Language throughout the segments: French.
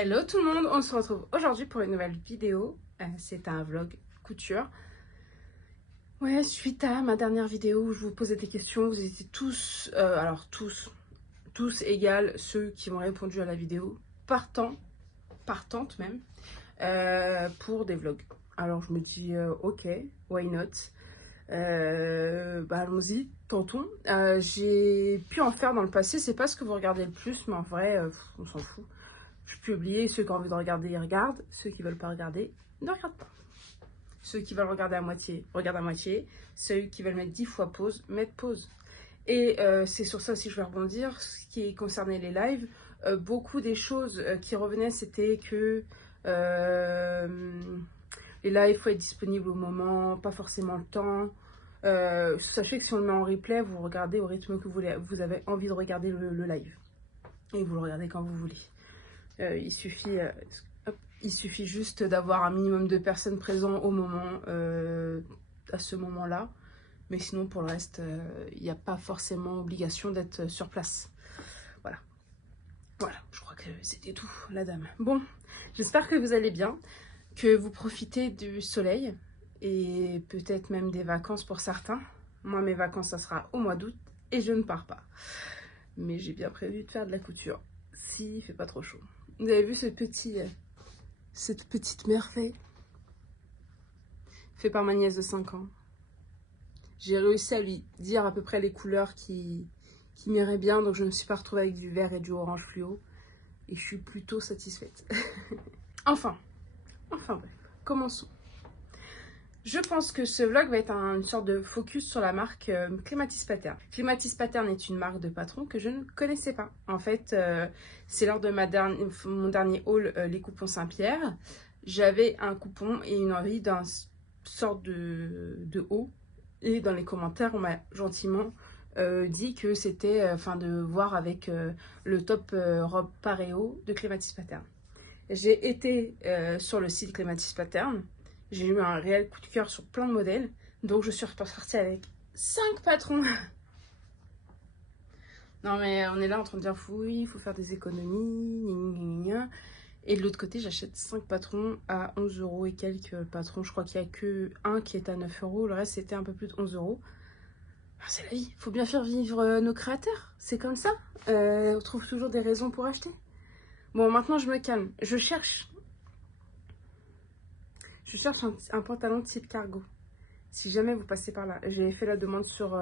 Hello tout le monde, on se retrouve aujourd'hui pour une nouvelle vidéo. C'est un vlog couture. Ouais, suite à ma dernière vidéo où je vous posais des questions, vous étiez tous, tous égales, ceux qui m'ont répondu à la vidéo, partantes même, pour des vlogs. Alors je me dis, ok, why not? Allons-y, tentons. J'ai pu en faire dans le passé, c'est pas ce que vous regardez le plus, mais en vrai, on s'en fout. Je publie, ceux qui ont envie de regarder, ils regardent. Ceux qui veulent pas regarder, ne regardent pas. Ceux qui veulent regarder à moitié, regardent à moitié. Ceux qui veulent mettre 10 fois pause, mettent pause. Et c'est sur ça aussi que je vais rebondir. Ce qui concernait les lives, beaucoup des choses qui revenaient, c'était que les lives, il faut être disponible au moment, pas forcément le temps. Sachez que si on le met en replay, vous regardez au rythme que vous avez envie de regarder le live. Et vous le regardez quand vous voulez. Il suffit juste d'avoir un minimum de personnes présentes au moment, à ce moment-là. Mais sinon, pour le reste, il n'y a pas forcément obligation d'être sur place. Voilà. Voilà, je crois que c'était tout, la dame. Bon, j'espère que vous allez bien, que vous profitez du soleil et peut-être même des vacances pour certains. Moi, mes vacances, ça sera au mois d'août et je ne pars pas. Mais j'ai bien prévu de faire de la couture, s'il ne fait pas trop chaud. Vous avez vu cette petite merveille fait par ma nièce de 5 ans. J'ai réussi à lui dire à peu près les couleurs qui m'iraient bien, donc je ne me suis pas retrouvée avec du vert et du orange fluo. Et je suis plutôt satisfaite. Enfin bref, commençons. Je pense que ce vlog va être une sorte de focus sur la marque Clematis Pattern. Clematis Pattern est une marque de patron que je ne connaissais pas. En fait, c'est lors de mon dernier haul, les coupons Saint-Pierre. J'avais un coupon et une envie d'un sorte de haut. Et dans les commentaires, on m'a gentiment dit que c'était de voir avec le top robe paréo de Clematis Pattern. J'ai été sur le site Clematis Pattern. J'ai eu un réel coup de cœur sur plein de modèles. Donc je suis repartie avec 5 patrons. Non mais on est là en train de dire oui, il faut faire des économies. Gna gna gna. Et de l'autre côté, j'achète 5 patrons à 11 € et quelques patrons. Je crois qu'il n'y a que un qui est à 9 €. Le reste, c'était un peu plus de 11 €. C'est la vie. Il faut bien faire vivre nos créateurs. C'est comme ça. On trouve toujours des raisons pour acheter. Bon, maintenant, je me calme. Je cherche un pantalon type cargo. Si jamais vous passez par là. J'ai fait la demande sur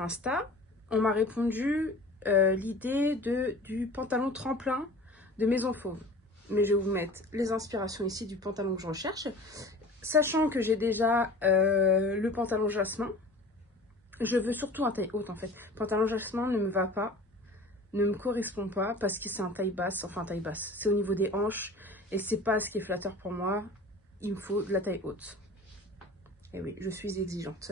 Insta. On m'a répondu l'idée du pantalon tremplin de Maison Fauve. Mais je vais vous mettre les inspirations ici du pantalon que je recherche. Sachant que j'ai déjà le pantalon jasmin. Je veux surtout un taille haute en fait. Pantalon jasmin ne me va pas, ne me correspond pas parce que c'est un taille basse, enfin taille basse. C'est au niveau des hanches et c'est pas ce qui est flatteur pour moi. Il me faut de la taille haute. Et oui, je suis exigeante.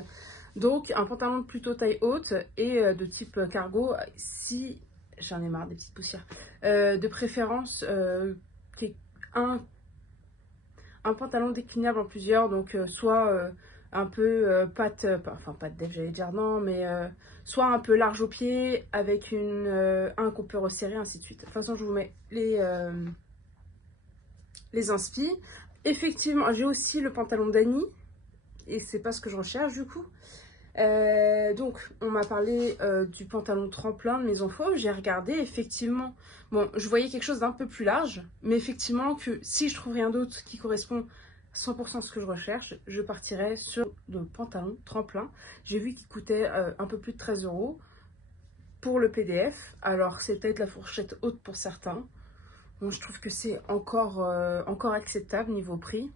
Donc un pantalon plutôt taille haute et de type cargo, si j'en ai marre des petites poussières. De préférence un pantalon déclinable en plusieurs, donc soit un peu patte dev j'allais dire non, mais soit un peu large au pied avec un qu'on peut resserrer, ainsi de suite. De toute façon, je vous mets les inspi. Effectivement, j'ai aussi le pantalon d'Annie et c'est pas ce que je recherche du coup. Donc on m'a parlé du pantalon tremplin de Maison Fauve. J'ai regardé, effectivement, bon, je voyais quelque chose d'un peu plus large, mais effectivement que si je trouve rien d'autre qui correspond 100% à ce que je recherche, je partirai sur le pantalon tremplin. J'ai vu qu'il coûtait un peu plus de 13 € pour le PDF. Alors c'est peut-être la fourchette haute pour certains. Bon, je trouve que c'est encore acceptable niveau prix.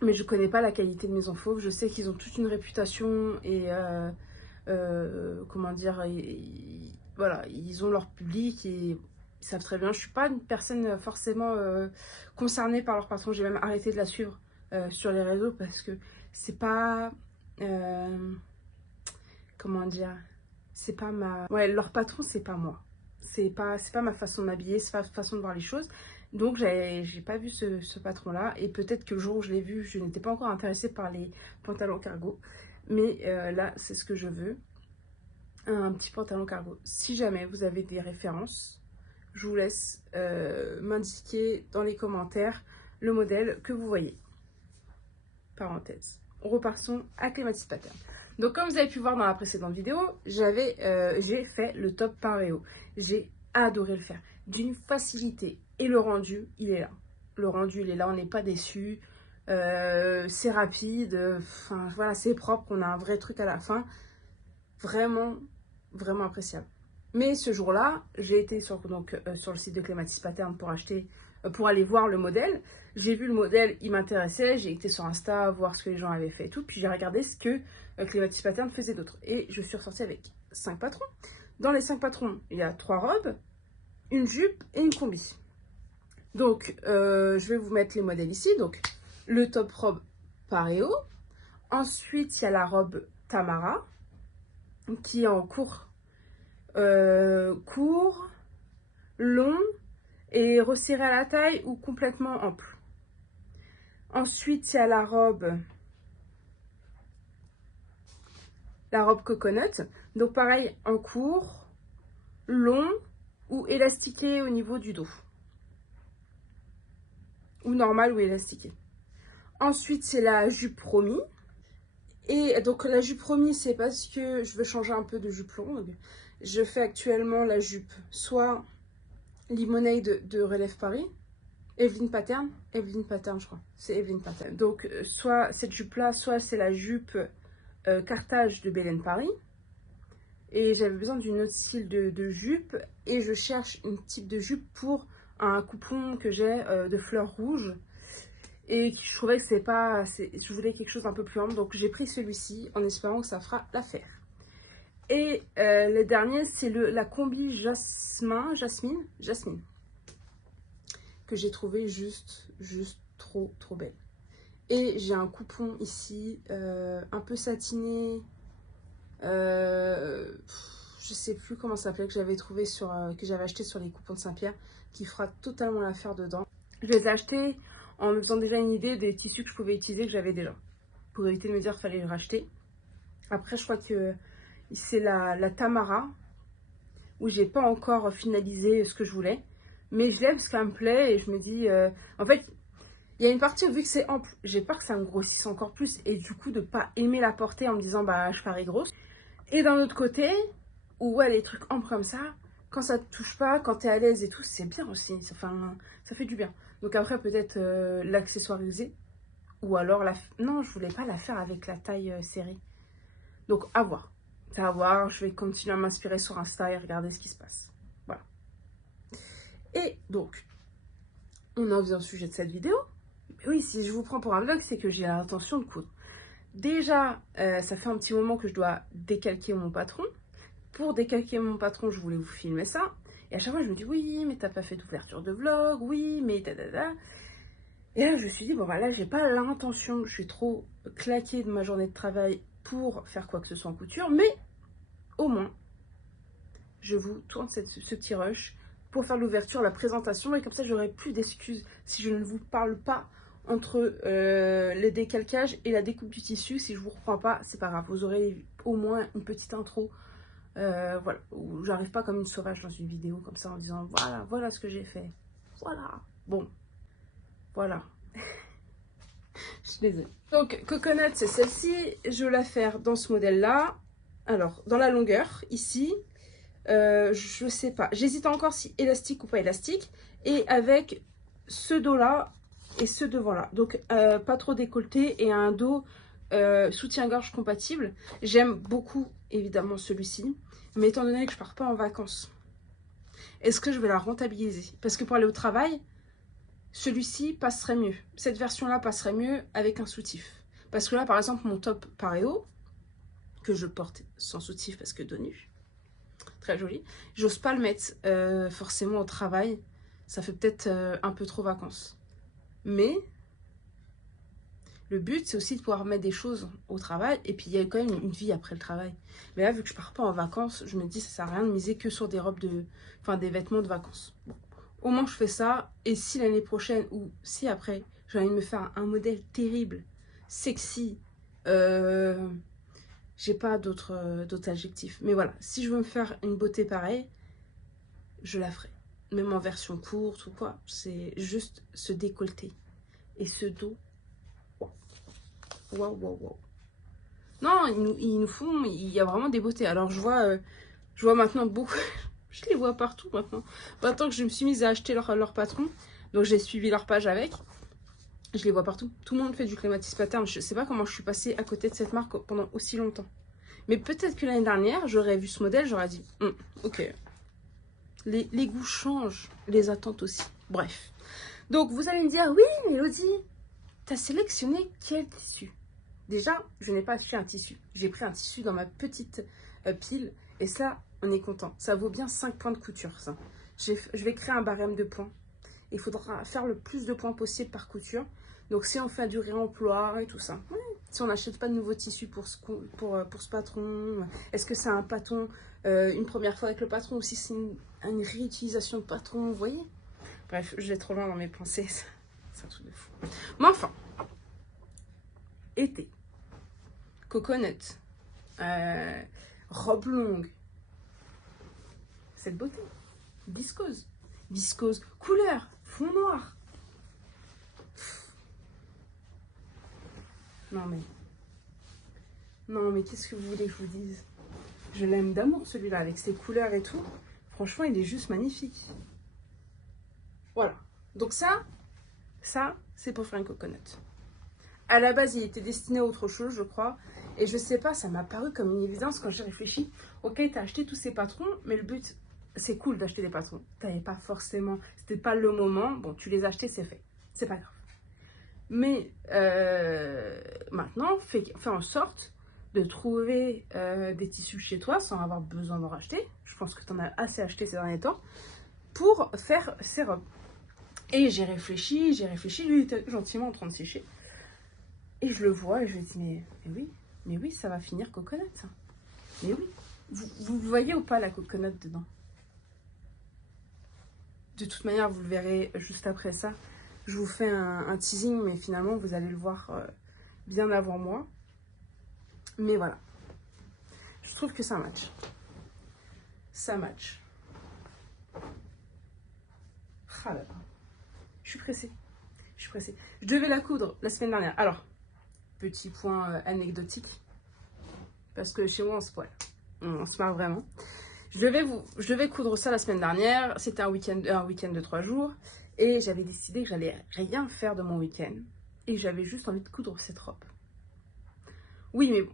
Mais je connais pas la qualité de Maison Fauve. Je sais qu'ils ont toute une réputation et comment dire, voilà, ils ont leur public et ils savent très bien. Je suis pas une personne forcément concernée par leur patron. J'ai même arrêté de la suivre sur les réseaux parce que c'est pas comment dire, c'est pas ma, ouais, leur patron c'est pas moi. C'est pas ma façon de m'habiller, c'est pas ma façon de voir les choses. Donc j'ai pas vu ce patron là et peut-être que le jour où je l'ai vu, je n'étais pas encore intéressée par les pantalons cargo. Mais là c'est ce que je veux, un petit pantalon cargo. Si jamais vous avez des références, je vous laisse m'indiquer dans les commentaires le modèle que vous voyez. Parenthèse. Repartons à Clématis Pattern. Donc comme vous avez pu voir dans la précédente vidéo, j'ai fait le top pareo. J'ai adoré le faire, d'une facilité. Et le rendu, il est là. Le rendu, il est là, on n'est pas déçu. C'est rapide, enfin voilà, c'est propre, on a un vrai truc à la fin. Vraiment, vraiment appréciable. Mais ce jour-là, j'ai été sur le site de Clématis Pattern pour aller voir le modèle. J'ai vu le modèle, il m'intéressait, j'ai été sur Insta voir ce que les gens avaient fait et tout, puis j'ai regardé ce que Clématis Pattern faisait d'autre. Et je suis ressortie avec 5 patrons. Dans les 5 patrons, il y a 3 robes, une jupe et une combi. Donc, je vais vous mettre les modèles ici. Donc, le top robe pareo. Ensuite, il y a la robe Tamara, qui est en court, long et resserré à la taille ou complètement ample. Ensuite, il y a la robe coconut. Donc, pareil, en court, long ou élastiqué au niveau du dos. Ou normal ou élastiqué. Ensuite, c'est la jupe promis. Et donc, la jupe promis, c'est parce que je veux changer un peu de jupe longue. Je fais actuellement la jupe soit Lemonade de Relève Paris, Evelyn Pattern, je crois. C'est Evelyn Pattern. Donc, soit cette jupe-là, soit c'est la jupe Carthage de Belen Paris. Et j'avais besoin d'une autre style de jupe. Et je cherche une type de jupe pour un coupon que j'ai de fleurs rouges. Et je trouvais que c'est pas... Je voulais quelque chose un peu plus ample. Donc j'ai pris celui-ci en espérant que ça fera l'affaire. Et le dernier, c'est la combi Jasmine. Que j'ai trouvé juste trop belle. Et j'ai un coupon ici, un peu satiné. Je sais plus comment ça s'appelait, que j'avais trouvé que j'avais acheté sur les coupons de Saint-Pierre, qui fera totalement l'affaire dedans. Je les ai achetés en me faisant déjà une idée des tissus que je pouvais utiliser, que j'avais déjà, pour éviter de me dire qu'il fallait les racheter. Après, je crois que c'est la Tamara, où j'ai pas encore finalisé ce que je voulais, mais je l'aime parce qu'elle me plaît et je me dis, en fait, il y a une partie, vu que c'est ample, j'ai peur que ça me grossisse encore plus et du coup de pas aimer la porter en me disant bah je parie grosse. Et d'un autre côté, où ouais, les trucs amples comme ça, quand ça te touche pas, quand t'es à l'aise et tout, c'est bien aussi. Enfin, ça fait du bien. Donc après, peut-être l'accessoiriser. Ou alors, non, je voulais pas la faire avec la taille serrée. Donc, à voir. C'est à voir. Je vais continuer à m'inspirer sur Insta et regarder ce qui se passe. Voilà. Et donc, on en vient au sujet de cette vidéo. Oui, si je vous prends pour un vlog, c'est que j'ai l'intention de coudre. Déjà, ça fait un petit moment que je dois décalquer mon patron. Pour décalquer mon patron, je voulais vous filmer ça. Et à chaque fois, je me dis, oui, mais t'as pas fait d'ouverture de vlog, oui, mais ta. Et là, je me suis dit, bon, voilà, j'ai pas l'intention, je suis trop claquée de ma journée de travail pour faire quoi que ce soit en couture, mais au moins, je vous tourne ce petit rush pour faire l'ouverture, la présentation, et comme ça, j'aurai plus d'excuses si je ne vous parle pas entre les décalcages et la découpe du tissu. Si je vous reprends pas, c'est pas grave, vous aurez au moins une petite intro. Voilà, où j'arrive pas comme une sauvage dans une vidéo comme ça en disant voilà ce que j'ai fait. Voilà. Bon, voilà. Je suis désolée. Donc, Coconut, c'est celle-ci. Je vais la faire dans ce modèle-là. Alors, dans la longueur, ici, je sais pas. J'hésite encore si élastique ou pas élastique. Et avec ce dos-là et ce devant-là. Donc, pas trop décolleté et un dos soutien-gorge compatible. J'aime beaucoup, évidemment, celui-ci. Mais étant donné que je pars pas en vacances, est-ce que je vais la rentabiliser? Parce que pour aller au travail, celui-ci passerait mieux. Cette version-là passerait mieux avec un soutif. Parce que là, par exemple, mon top pareo, que je porte sans soutif parce que dos nu, très joli, j'ose pas le mettre forcément au travail. Ça fait peut-être un peu trop vacances. Mais le but, c'est aussi de pouvoir mettre des choses au travail. Et puis, il y a quand même une vie après le travail. Mais là, vu que je pars pas en vacances, je me dis, ça sert à rien de miser que sur des robes des vêtements de vacances. Bon. Au moins, je fais ça. Et si l'année prochaine, ou si après, j'ai envie de me faire un modèle terrible, sexy, j'ai pas d'autres adjectifs. Mais voilà, si je veux me faire une beauté pareille, je la ferai. même en version courte ou quoi, c'est juste ce décolleté et ce dos. Waouh, waouh, waouh, waouh. Non, ils nous font, il y a vraiment des beautés. Alors je vois maintenant beaucoup, je les vois partout maintenant. Maintenant que je me suis mise à acheter leur patron, donc j'ai suivi leur page avec, je les vois partout. Tout le monde fait du clématis pattern. Je sais pas comment je suis passée à côté de cette marque pendant aussi longtemps. Mais peut-être que l'année dernière, j'aurais vu ce modèle, j'aurais dit, ok. Les goûts changent, les attentes aussi. Bref. Donc vous allez me dire, oui, Mélodie, t'as sélectionné quel tissu? Déjà, je n'ai pas acheté un tissu. J'ai pris un tissu dans ma petite pile. Et ça, on est content. Ça vaut bien 5 points de couture, ça. Je vais créer un barème de points. Il faudra faire le plus de points possible par couture. Donc, si on fait du réemploi et tout ça. Si on n'achète pas de nouveaux tissus pour ce patron. Est-ce que c'est un patron une première fois avec le patron ou si c'est une réutilisation de patron, vous voyez? Bref, je vais trop loin dans mes pensées. C'est un truc de fou. Mais enfin, été, coconut, robe longue, cette beauté, viscose, couleur, fond noir. Non mais qu'est-ce que vous voulez que je vous dise? Je l'aime d'amour celui-là, avec ses couleurs et tout. Franchement, il est juste magnifique. Voilà. Donc ça c'est pour faire un coconut. À la base, il était destiné à autre chose, je crois. Et je sais pas, ça m'a paru comme une évidence quand j'ai réfléchi. Ok, t'as acheté tous ces patrons, mais le but, c'est cool d'acheter des patrons. T'avais pas forcément, c'était pas le moment. Bon, tu les as achetés, c'est fait. C'est pas grave. Mais maintenant, fais en sorte de trouver des tissus chez toi sans avoir besoin d'en racheter. Je pense que tu en as assez acheté ces derniers temps pour faire ces robes. Et j'ai réfléchi, lui il était gentiment en train de sécher. Et je le vois et je lui dis, mais oui, ça va finir coconut. Ça. Mais oui, vous voyez ou pas la coconut dedans? De toute manière, vous le verrez juste après ça. Je vous fais un teasing, mais finalement, vous allez le voir bien avant moi. Mais voilà. Je trouve que ça match. Ça match. Ah là là. Je suis pressée. Je devais la coudre la semaine dernière. Alors, petit point anecdotique. Parce que chez moi, on se poil. On se marre vraiment. Je devais coudre ça la semaine dernière. C'était un week-end de 3 jours. Et j'avais décidé que j'allais rien faire de mon week-end. Et j'avais juste envie de coudre cette robe. Oui, mais bon.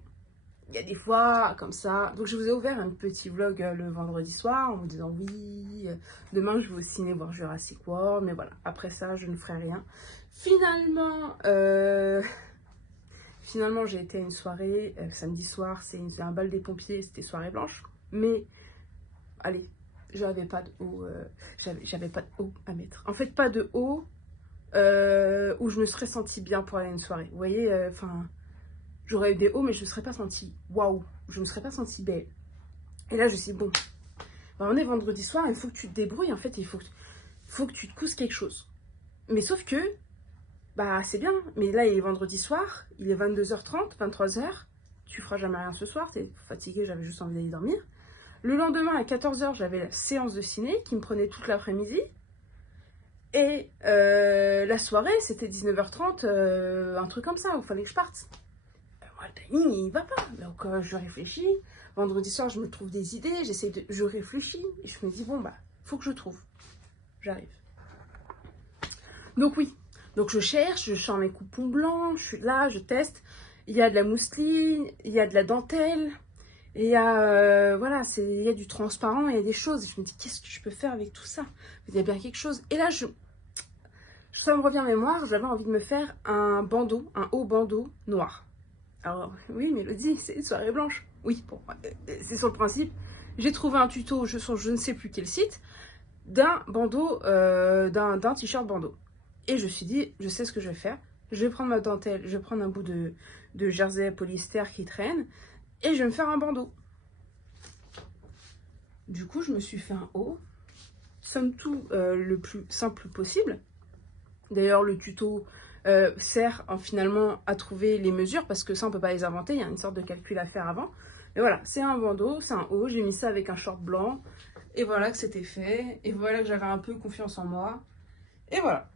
Il y a des fois comme ça. Donc je vous ai ouvert un petit vlog le vendredi soir en vous disant oui, demain je vais au ciné voir Jurassic World. Mais voilà, après ça, je ne ferai rien. Finalement j'ai été à une soirée samedi soir. C'est un bal des pompiers, c'était soirée blanche. Mais allez, j'avais pas de haut, j'avais pas de haut à mettre. En fait, pas de haut où je me serais sentie bien pour aller à une soirée. Vous voyez, j'aurais eu des hauts, mais je ne me serais pas sentie waouh, je ne me serais pas sentie belle. Et là, je me suis dit, bon, on est vendredi soir, il faut que tu te débrouilles, en fait, il faut que tu te couses quelque chose. Mais sauf que, bah, c'est bien, mais là, il est vendredi soir, il est 22h30, 23h, tu feras jamais rien ce soir, t'es fatiguée, j'avais juste envie d'aller dormir. Le lendemain, à 14h, j'avais la séance de ciné qui me prenait toute l'après-midi. Et la soirée, c'était 19h30, un truc comme ça, où il fallait que je parte. Le timing, il va pas. Donc, je réfléchis. Vendredi soir, je me trouve des idées. Je réfléchis. Et je me dis, bon, bah, faut que je trouve. J'arrive. Donc, oui. Donc, je cherche. Je sors mes coupons blancs. Je suis là, je teste. Il y a de la mousseline. Il y a de la dentelle. Et il y a, voilà, il y a du transparent. Il y a des choses. Et je me dis, qu'est-ce que je peux faire avec tout ça? Il y a bien quelque chose. Et là, ça me revient en mémoire. J'avais envie de me faire un bandeau, un haut bandeau noir. Alors, oui, Mélodie, c'est une soirée blanche. Oui, bon, c'est sur le principe. J'ai trouvé un tuto sur je ne sais plus quel site d'un bandeau, d'un t-shirt bandeau. Et je me suis dit, je sais ce que je vais faire. Je vais prendre ma dentelle, je vais prendre un bout de jersey polyester qui traîne et je vais me faire un bandeau. Du coup, je me suis fait un haut, somme toute le plus simple possible. D'ailleurs, le tuto sert finalement à trouver les mesures parce que ça on peut pas les inventer, il y a une sorte de calcul à faire avant. Mais voilà, c'est un bandeau, c'est un haut. J'ai mis ça avec un short blanc. Et voilà que c'était fait. Et voilà que j'avais un peu confiance en moi. Et voilà.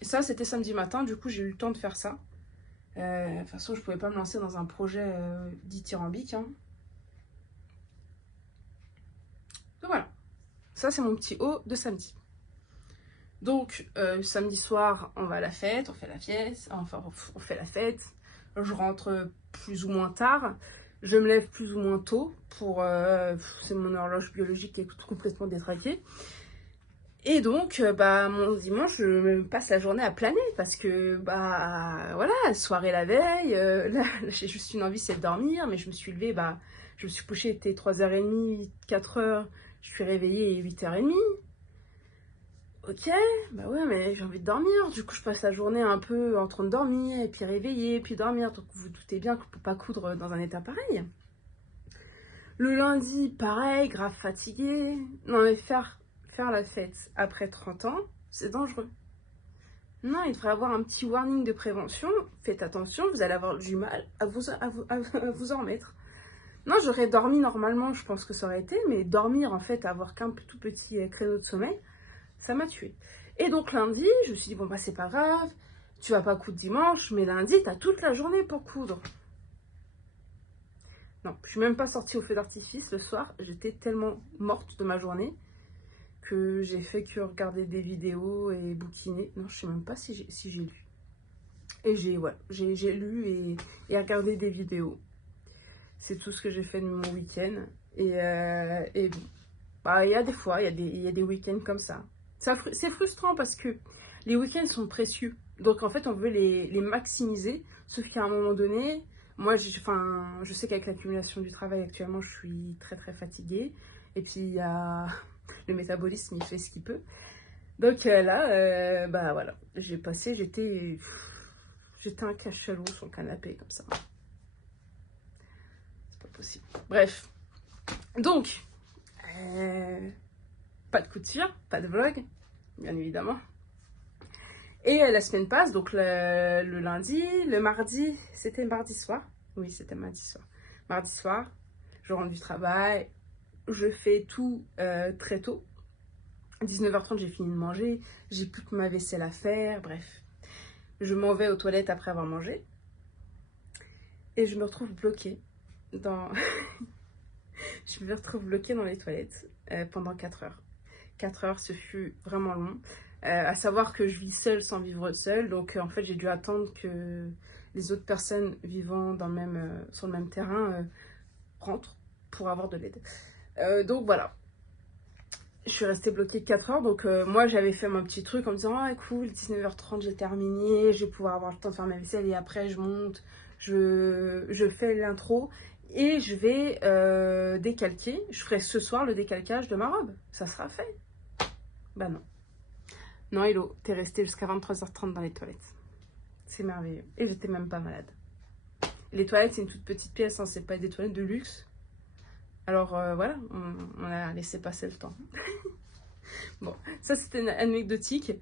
Et ça, c'était samedi matin. Du coup, j'ai eu le temps de faire ça. De toute façon, je pouvais pas me lancer dans un projet dithyrambique. Hein. Donc voilà. Ça, c'est mon petit haut de samedi. Donc, samedi soir, on va à la fête, on fait la fieste, enfin, on fait la fête. Je rentre plus ou moins tard. Je me lève plus ou moins tôt pour... c'est mon horloge biologique qui est complètement détraquée. Et donc, bah, mon dimanche, je me passe la journée à planer parce que, bah, voilà, soirée la veille, là, j'ai juste une envie, c'est de dormir, mais je me suis levée, bah, je me suis couchée, il était 3h30, 4h, je suis réveillée à 8h30. Ok, bah ouais, mais j'ai envie de dormir. Du coup, je passe la journée un peu en train de dormir, et puis réveiller, puis dormir. Donc, vous vous doutez bien qu'on ne peut pas coudre dans un état pareil. Le lundi, pareil, grave fatigué. Non, mais faire la fête après 30 ans, c'est dangereux. Non, il devrait avoir un petit warning de prévention. Faites attention, vous allez avoir du mal à vous en remettre. Non, j'aurais dormi normalement, je pense que ça aurait été, mais dormir, en fait, avoir qu'un tout petit créneau de sommeil, ça m'a tué. Et donc lundi, je me suis dit, bon bah c'est pas grave, tu vas pas coudre dimanche, mais lundi, t'as toute la journée pour coudre. Non, je suis même pas sortie au feu d'artifice le soir, j'étais tellement morte de ma journée que j'ai fait que regarder des vidéos et bouquiner. Non, je sais même pas si j'ai lu. Et j'ai lu et regardé des vidéos. C'est tout ce que j'ai fait de mon week-end. Et bon, bah, il y a des fois, il y a des week-ends comme ça. C'est frustrant parce que les week-ends sont précieux. Donc en fait, on veut les maximiser. Sauf qu'à un moment donné, moi, je sais qu'avec l'accumulation du travail actuellement, je suis très très fatiguée. Et puis il y a le métabolisme, il fait ce qu'il peut. Donc là, bah voilà, j'étais un cachalot sur le canapé comme ça. C'est pas possible. Bref. Donc, pas de couture, pas de vlog, bien évidemment. Et la semaine passe, donc le lundi, le mardi, c'était mardi soir. Oui, c'était mardi soir. Mardi soir, je rentre du travail, je fais tout très tôt. 19h30, j'ai fini de manger, j'ai plus que ma vaisselle à faire, bref. Je m'en vais aux toilettes après avoir mangé. Et je me retrouve bloquée dans... je me retrouve bloquée dans les toilettes pendant 4 heures. 4 heures, ce fut vraiment long. À savoir que je vis seule sans vivre seule. Donc en fait, j'ai dû attendre que les autres personnes vivant dans sur le même terrain rentrent pour avoir de l'aide. Donc voilà. Je suis restée bloquée 4 heures. Donc moi, j'avais fait mon petit truc en me disant « Ah cool, 19h30, j'ai terminé. Je vais pouvoir avoir le temps de faire ma vaisselle. Et après, je monte, je fais l'intro. » Et je vais décalquer. Je ferai ce soir le décalcage de ma robe. Ça sera fait. Bah non. Non, Hello, t'es resté jusqu'à 23h30 dans les toilettes. C'est merveilleux. Et j'étais même pas malade. Les toilettes, c'est une toute petite pièce, hein, c'est pas des toilettes de luxe. Alors voilà, on a laissé passer le temps. Bon, ça c'était anecdotique.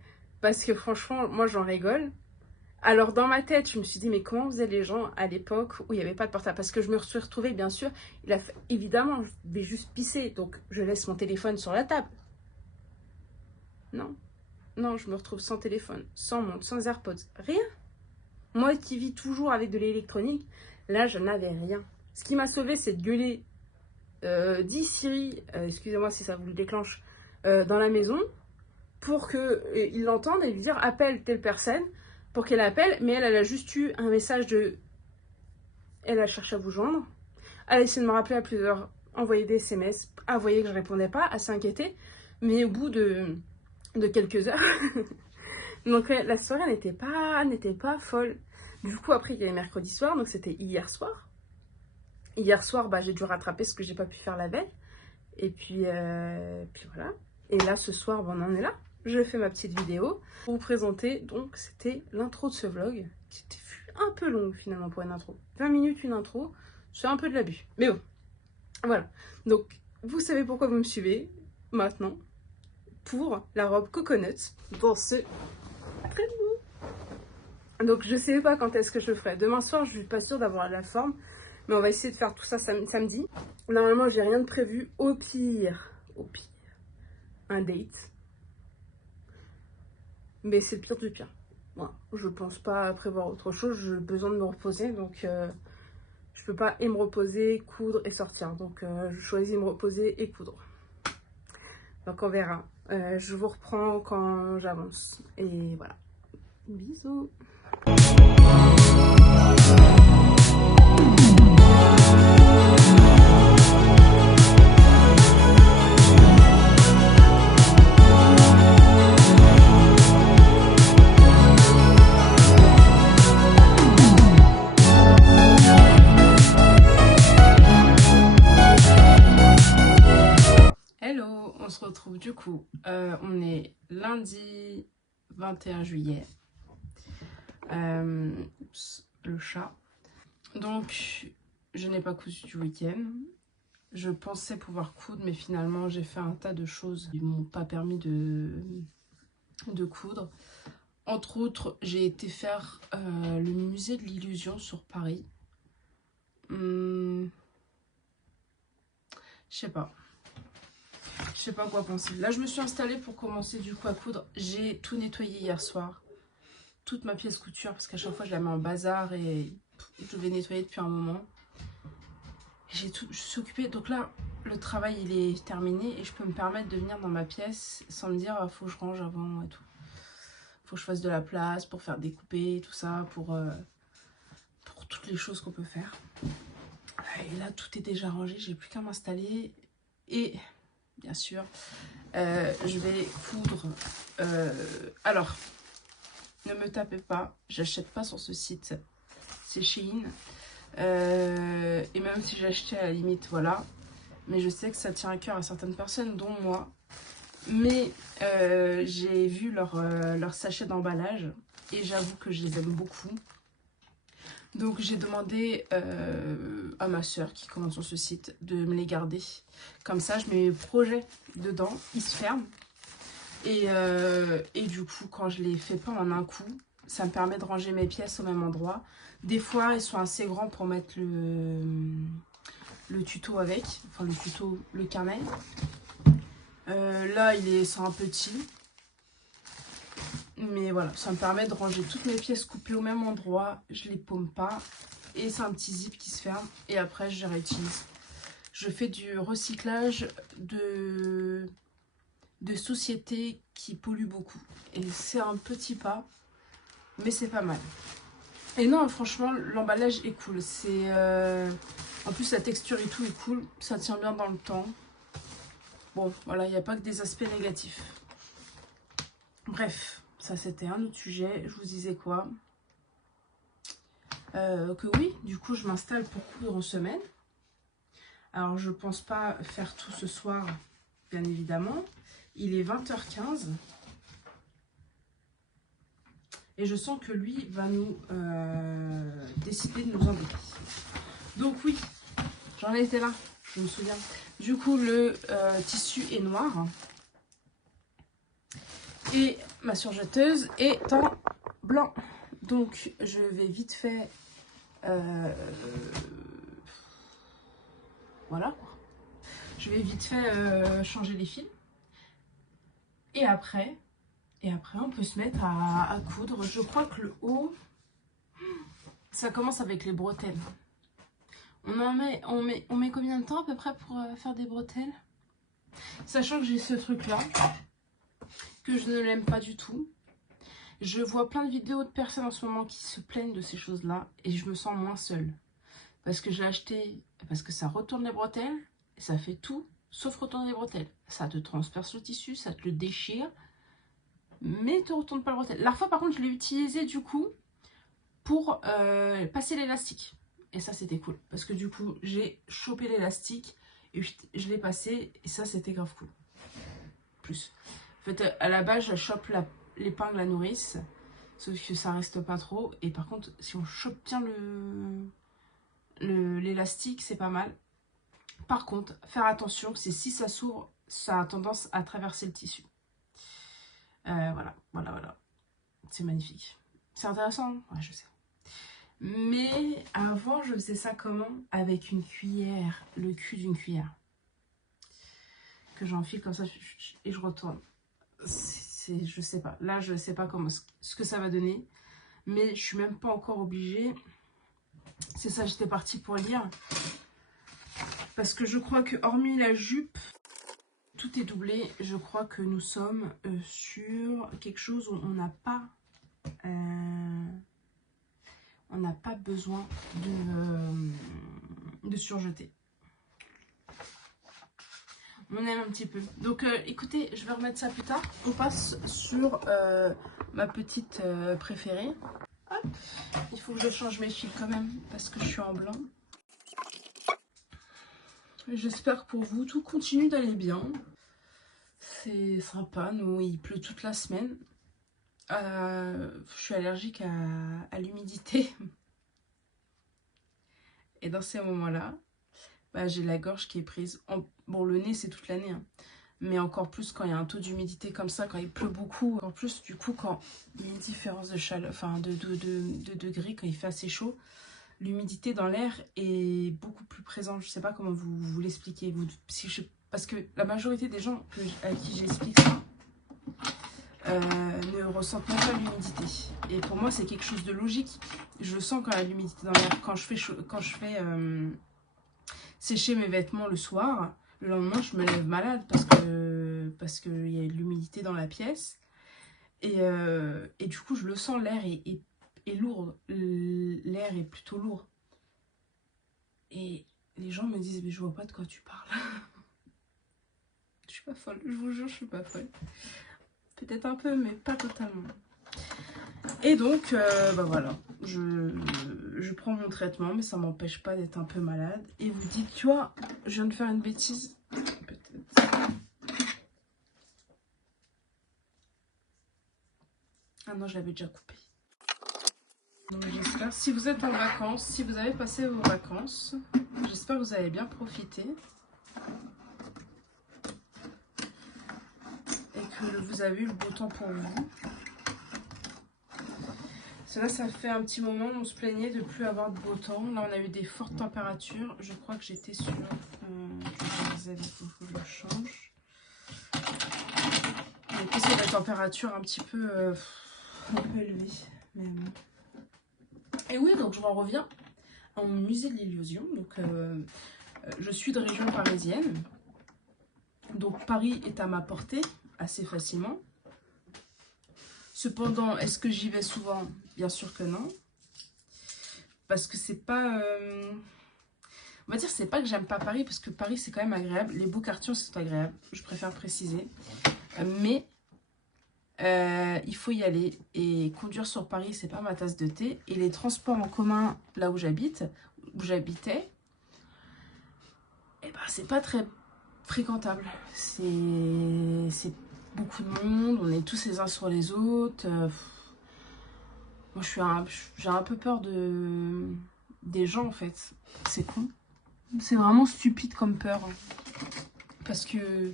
Parce que franchement, moi j'en rigole. Alors dans ma tête, je me suis dit, mais comment faisaient les gens à l'époque où il n'y avait pas de portable? Parce que je me suis retrouvée, bien sûr, évidemment, je vais juste pisser. Donc je laisse mon téléphone sur la table. Non. Non, je me retrouve sans téléphone, sans montre, sans AirPods, rien. Moi qui vis toujours avec de l'électronique, là je n'avais rien. Ce qui m'a sauvé, c'est de gueuler 10 Siri, excusez-moi si ça vous le déclenche, dans la maison, pour qu'ils l'entendent et lui dire appelle telle personne, pour qu'elle appelle, mais elle a juste eu un message de... Elle a cherché à vous joindre, elle a essayé de me rappeler à plusieurs, envoyer des SMS, elle voyait que je répondais pas, elle s'inquiétait, mais au bout de quelques heures. Donc la soirée n'était pas folle. Du coup après il y avait mercredi soir, donc c'était hier soir. Hier soir bah, j'ai dû rattraper ce que j'ai pas pu faire la veille. Et puis voilà. Et là ce soir bah, on en est là. Je fais ma petite vidéo pour vous présenter. Donc c'était l'intro de ce vlog qui fut un peu longue finalement pour une intro. 20 minutes une intro, c'est un peu de l'abus. Mais bon, voilà. Donc vous savez pourquoi vous me suivez maintenant. Pour la robe Coconut dans ce très beau. Donc je sais pas quand est-ce que je le ferai. Demain soir, je suis pas sûre d'avoir la forme Mais on va essayer de faire tout ça samedi. Normalement, j'ai rien de prévu. Au pire, un date. Mais c'est le pire du pire. Voilà. Je pense pas prévoir autre chose. J'ai besoin de me reposer. Donc, je peux pas et me reposer, coudre et sortir. Donc, je choisis de me reposer et coudre. Donc, on verra. Je vous reprends quand j'avance. Et voilà. Bisous. Hello, on se retrouve du coup. On est lundi 21 juillet. Oups, le chat. Donc, je n'ai pas cousu du week-end. Je pensais pouvoir coudre, mais finalement, j'ai fait un tas de choses qui ne m'ont pas permis de coudre. Entre autres, j'ai été faire le musée de l'illusion sur Paris. Je sais pas. Je sais pas quoi penser. Là, je me suis installée pour commencer du coup à coudre. J'ai tout nettoyé hier soir. Toute ma pièce couture, parce qu'à chaque fois, je la mets en bazar et je vais nettoyer depuis un moment. Je suis occupée. Donc là, le travail, il est terminé et je peux me permettre de venir dans ma pièce sans me dire, ah, faut que je range avant et tout. Faut que je fasse de la place pour faire découper, tout ça, pour toutes les choses qu'on peut faire. Et là, tout est déjà rangé. J'ai plus qu'à m'installer et... Bien sûr, je vais coudre. Alors, ne me tapez pas, j'achète pas sur ce site, c'est Shein. Et même si j'achetais à la limite, voilà. Mais je sais que ça tient à cœur à certaines personnes, dont moi. Mais j'ai vu leur sachet d'emballage et j'avoue que je les aime beaucoup. Donc j'ai demandé à ma soeur qui commande sur ce site de me les garder. Comme ça, je mets mes projets dedans, ils se ferment. Et du coup, quand je les fais pas en un coup, ça me permet de ranger mes pièces au même endroit. Des fois, ils sont assez grands pour mettre le tuto avec. Enfin, le tuto, le carnet. Là, ils sont un petit. Mais voilà, ça me permet de ranger toutes mes pièces coupées au même endroit. Je les paume pas. Et c'est un petit zip qui se ferme. Et après, je les réutilise. Je fais du recyclage de sociétés qui polluent beaucoup. Et c'est un petit pas, mais c'est pas mal. Et non, franchement, l'emballage est cool. C'est en plus, la texture et tout est cool. Ça tient bien dans le temps. Bon, voilà, il n'y a pas que des aspects négatifs. Bref. Ça, c'était un autre sujet. Je vous disais quoi que oui, du coup, je m'installe pour coudre en semaine. Alors, je pense pas faire tout ce soir, bien évidemment. Il est 20h15. Et je sens que lui va nous décider de nous embêter. Donc oui, j'en étais là, je me souviens. Du coup, le tissu est noir. Et ma surjeteuse est en blanc. Donc, je vais vite fait... voilà. Je vais vite fait changer les fils. Et après, on peut se mettre à coudre. Je crois que le haut, ça commence avec les bretelles. On met combien de temps à peu près pour faire des bretelles? Sachant que j'ai ce truc-là, que je ne l'aime pas du tout. Je vois plein de vidéos de personnes en ce moment qui se plaignent de ces choses-là et je me sens moins seule. Parce que j'ai acheté, parce que ça retourne les bretelles, et ça fait tout sauf retourner les bretelles. Ça te transperce le tissu, ça te le déchire, mais te retourne pas le bretelle. La fois par contre, je l'ai utilisé du coup pour passer l'élastique. Et ça, c'était cool. Parce que du coup, j'ai chopé l'élastique et je l'ai passé et ça, c'était grave cool. Plus. En fait, à la base, je chope l'épingle à nourrice, sauf que ça reste pas trop. Et par contre, si on chope bien l'élastique, c'est pas mal. Par contre, faire attention, c'est si ça s'ouvre, ça a tendance à traverser le tissu. Voilà. C'est magnifique. C'est intéressant, hein? Ouais, je sais. Mais avant, je faisais ça comment? Avec une cuillère, le cul d'une cuillère. Que j'enfile comme ça et je retourne. Je sais pas. Là, je sais pas comment ce que ça va donner. Mais je suis même pas encore obligée. C'est ça, j'étais partie pour lire. Parce que je crois que, hormis la jupe, tout est doublé. Je crois que nous sommes sur quelque chose où on n'a pas... on n'a pas besoin de surjeter. On aime un petit peu. Donc écoutez, je vais remettre ça plus tard. On passe sur ma petite préférée. Hop, il faut que je change mes fils quand même parce que je suis en blanc. J'espère que pour vous, tout continue d'aller bien. C'est sympa, nous, il pleut toute la semaine. Je suis allergique à l'humidité. Et dans ces moments-là, bah, j'ai la gorge qui est prise. Bon, le nez, c'est toute l'année. Hein. Mais encore plus quand il y a un taux d'humidité comme ça, quand il pleut beaucoup. En plus, du coup, quand il y a une différence de chaleur, enfin de degrés, quand il fait assez chaud, l'humidité dans l'air est beaucoup plus présente. Je sais pas comment vous l'expliquer. Parce que la majorité des gens à qui j'explique ça ne ressentent même pas l'humidité. Et pour moi, c'est quelque chose de logique. Je le sens quand il y a l'humidité dans l'air. Quand je fais sécher mes vêtements le soir, le lendemain, je me lève malade parce que y a de l'humidité dans la pièce. Et du coup, je le sens, l'air est lourd. L'air est plutôt lourd. Et les gens me disent, mais je vois pas de quoi tu parles. Je suis pas folle, je vous jure, je suis pas folle. Peut-être un peu, mais pas totalement. Et donc, bah voilà, je prends mon traitement, mais ça m'empêche pas d'être un peu malade. Et vous dites, tu vois, je viens de faire une bêtise. Peut-être. Ah non, je l'avais déjà coupé. J'espère, si vous êtes en vacances, si vous avez passé vos vacances, j'espère que vous avez bien profité. Et que vous avez eu le beau temps pour vous. Cela, ça fait un petit moment, on se plaignait de ne plus avoir de beau temps. Là, on a eu des fortes températures. Je crois que j'étais sur... il faut que je le change. On était sur des températures un petit peu élevées. Mais bon. Et oui, donc je m'en reviens au musée de l'Illusion. Donc, je suis de région parisienne. Donc, Paris est à ma portée assez facilement. Cependant, est-ce que j'y vais souvent? Bien sûr que non. Parce que c'est pas... On va dire, c'est pas que j'aime pas Paris, parce que Paris, c'est quand même agréable. Les beaux quartiers sont agréables, je préfère préciser. Mais il faut y aller. Et conduire sur Paris, c'est pas ma tasse de thé. Et les transports en commun, là où j'habitais, eh ben, c'est pas très fréquentable. C'est beaucoup de monde, on est tous les uns sur les autres. Moi, j'ai un peu peur des gens, en fait. C'est con. C'est vraiment stupide comme peur. Parce que,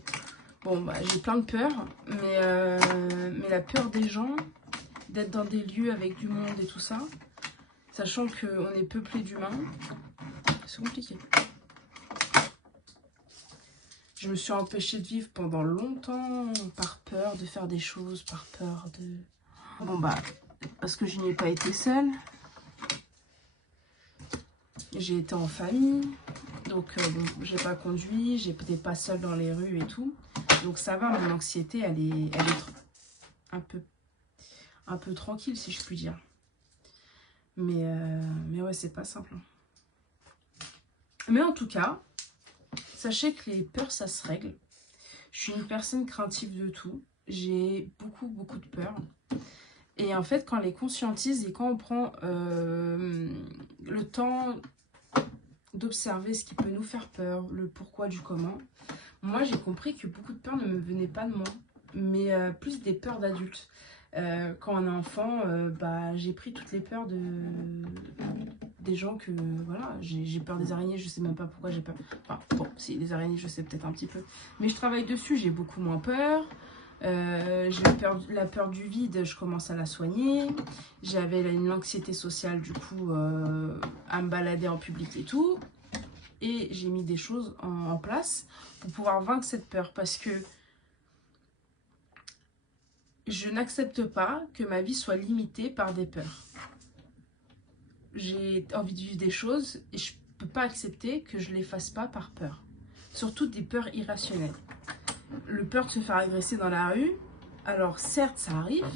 bon, bah, j'ai plein de peurs. Mais la peur des gens, d'être dans des lieux avec du monde et tout ça, sachant qu'on est peuplé d'humains, c'est compliqué. Je me suis empêchée de vivre pendant longtemps par peur de faire des choses, par peur de... Bon, bah... Parce que je n'y ai pas été seule. J'ai été en famille. Donc, bon, j'ai pas conduit. J'étais pas seule dans les rues et tout. Donc, ça va. Mon anxiété, elle est un peu tranquille, si je puis dire. Mais ouais, c'est pas simple. Mais en tout cas, sachez que les peurs, ça se règle. Je suis une personne craintive de tout. J'ai beaucoup de peur. Et en fait, quand on les conscientise et quand on prend le temps d'observer ce qui peut nous faire peur, le pourquoi du comment, moi j'ai compris que beaucoup de peurs ne me venaient pas de moi, mais plus des peurs d'adultes. Quand on est enfant, bah, j'ai pris toutes les peurs des gens que... Voilà, j'ai peur des araignées, je sais même pas pourquoi j'ai peur. Enfin, bon, si, les araignées, je sais peut-être un petit peu. Mais je travaille dessus, j'ai beaucoup moins peur. J'ai la peur du vide, je commence à la soigner. J'avais une anxiété sociale, du coup, à me balader en public et tout. Et j'ai mis des choses en place pour pouvoir vaincre cette peur. Parce que je n'accepte pas que ma vie soit limitée par des peurs. J'ai envie de vivre des choses et je ne peux pas accepter que je ne les fasse pas par peur. Surtout des peurs irrationnelles. Le peur de se faire agresser dans la rue, alors certes ça arrive,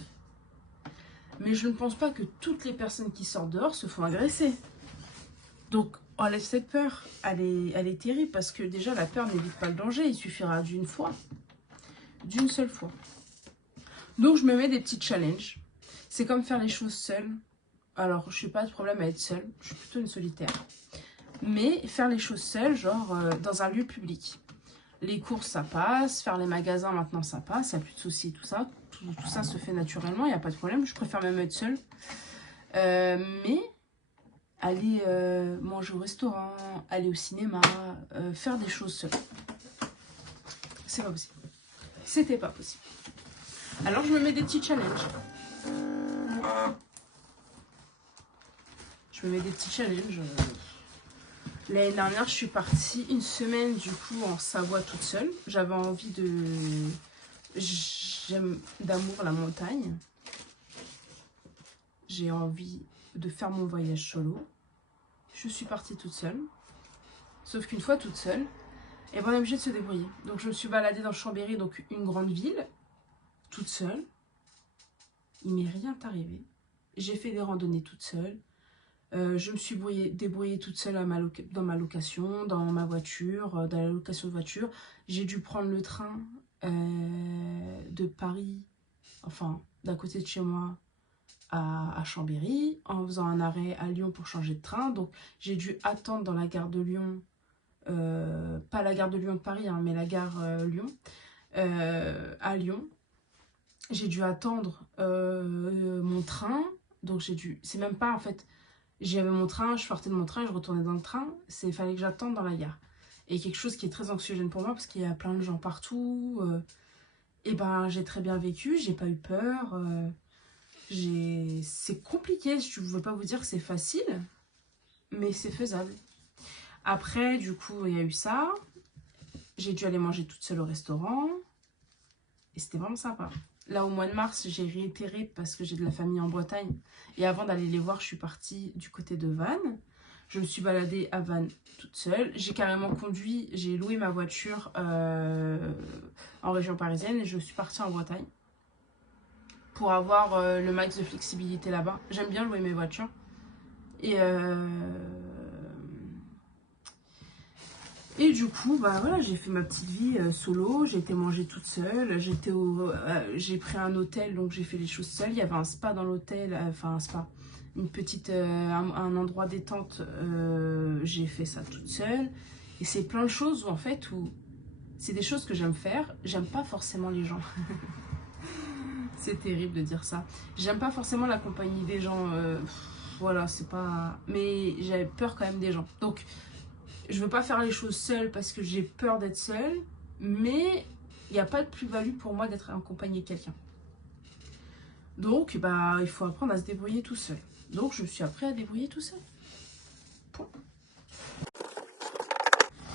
mais je ne pense pas que toutes les personnes qui sortent dehors se font agresser. Donc enlève cette peur, elle est terrible parce que déjà la peur n'évite pas le danger, il suffira d'une fois, d'une seule fois. Donc je me mets des petits challenges, c'est comme faire les choses seule. Alors je n'ai pas de problème à être seule, je suis plutôt une solitaire. Mais faire les choses seule, genre dans un lieu public. Les courses, ça passe. Faire les magasins, maintenant, ça passe. Il n'y a plus de soucis, tout ça. Tout ça se fait naturellement, il n'y a pas de problème. Je préfère même être seule. Mais aller manger au restaurant, aller au cinéma, faire des choses seule. C'est pas possible. C'était pas possible. Alors, je me mets des petits challenges. Je me mets des petits challenges. L'année dernière, je suis partie une semaine du coup en Savoie toute seule. J'avais envie de... J'aime d'amour la montagne. J'ai envie de faire mon voyage solo. Je suis partie toute seule. Sauf qu'une fois toute seule, et ben on est obligé de se débrouiller. Donc je me suis baladée dans Chambéry, donc une grande ville, toute seule. Il m'est rien arrivé. J'ai fait des randonnées toute seule. Je me suis débrouillée toute seule dans ma location, dans ma voiture, dans la location de voiture. J'ai dû prendre le train de Paris, enfin d'à côté de chez moi, à Chambéry, en faisant un arrêt à Lyon pour changer de train. Donc j'ai dû attendre dans la gare de Lyon, pas la gare de Lyon de Paris, hein, mais la gare Lyon, à Lyon. J'ai dû attendre mon train, donc j'ai dû, c'est même pas en fait... J'avais mon train, je sortais de mon train, je retournais dans le train. Il fallait que j'attende dans la gare. Et quelque chose qui est très anxiogène pour moi parce qu'il y a plein de gens partout. Et ben j'ai très bien vécu, j'ai pas eu peur. C'est compliqué, je ne veux pas vous dire que c'est facile, mais c'est faisable. Après, du coup, il y a eu ça. J'ai dû aller manger toute seule au restaurant. Et c'était vraiment sympa. Là, au mois de mars, j'ai réitéré parce que j'ai de la famille en Bretagne. Et avant d'aller les voir, je suis partie du côté de Vannes. Je me suis baladée à Vannes toute seule. J'ai carrément conduit, j'ai loué ma voiture en région parisienne et je suis partie en Bretagne pour avoir le max de flexibilité là-bas. J'aime bien louer mes voitures. Et du coup, bah voilà, j'ai fait ma petite vie solo, j'ai été manger toute seule, j'ai pris un hôtel, donc j'ai fait les choses seule. Il y avait un spa dans l'hôtel, enfin un spa, un endroit détente, j'ai fait ça toute seule. Et c'est plein de choses où en fait, c'est des choses que j'aime faire, j'aime pas forcément les gens. C'est terrible de dire ça. J'aime pas forcément la compagnie des gens, voilà, c'est pas... Mais j'avais peur quand même des gens. Donc... Je veux pas faire les choses seule parce que j'ai peur d'être seule, mais il n'y a pas de plus-value pour moi d'être accompagnée de quelqu'un. Donc, bah, il faut apprendre à se débrouiller tout seul. Donc, je suis appris à débrouiller tout seul. Point.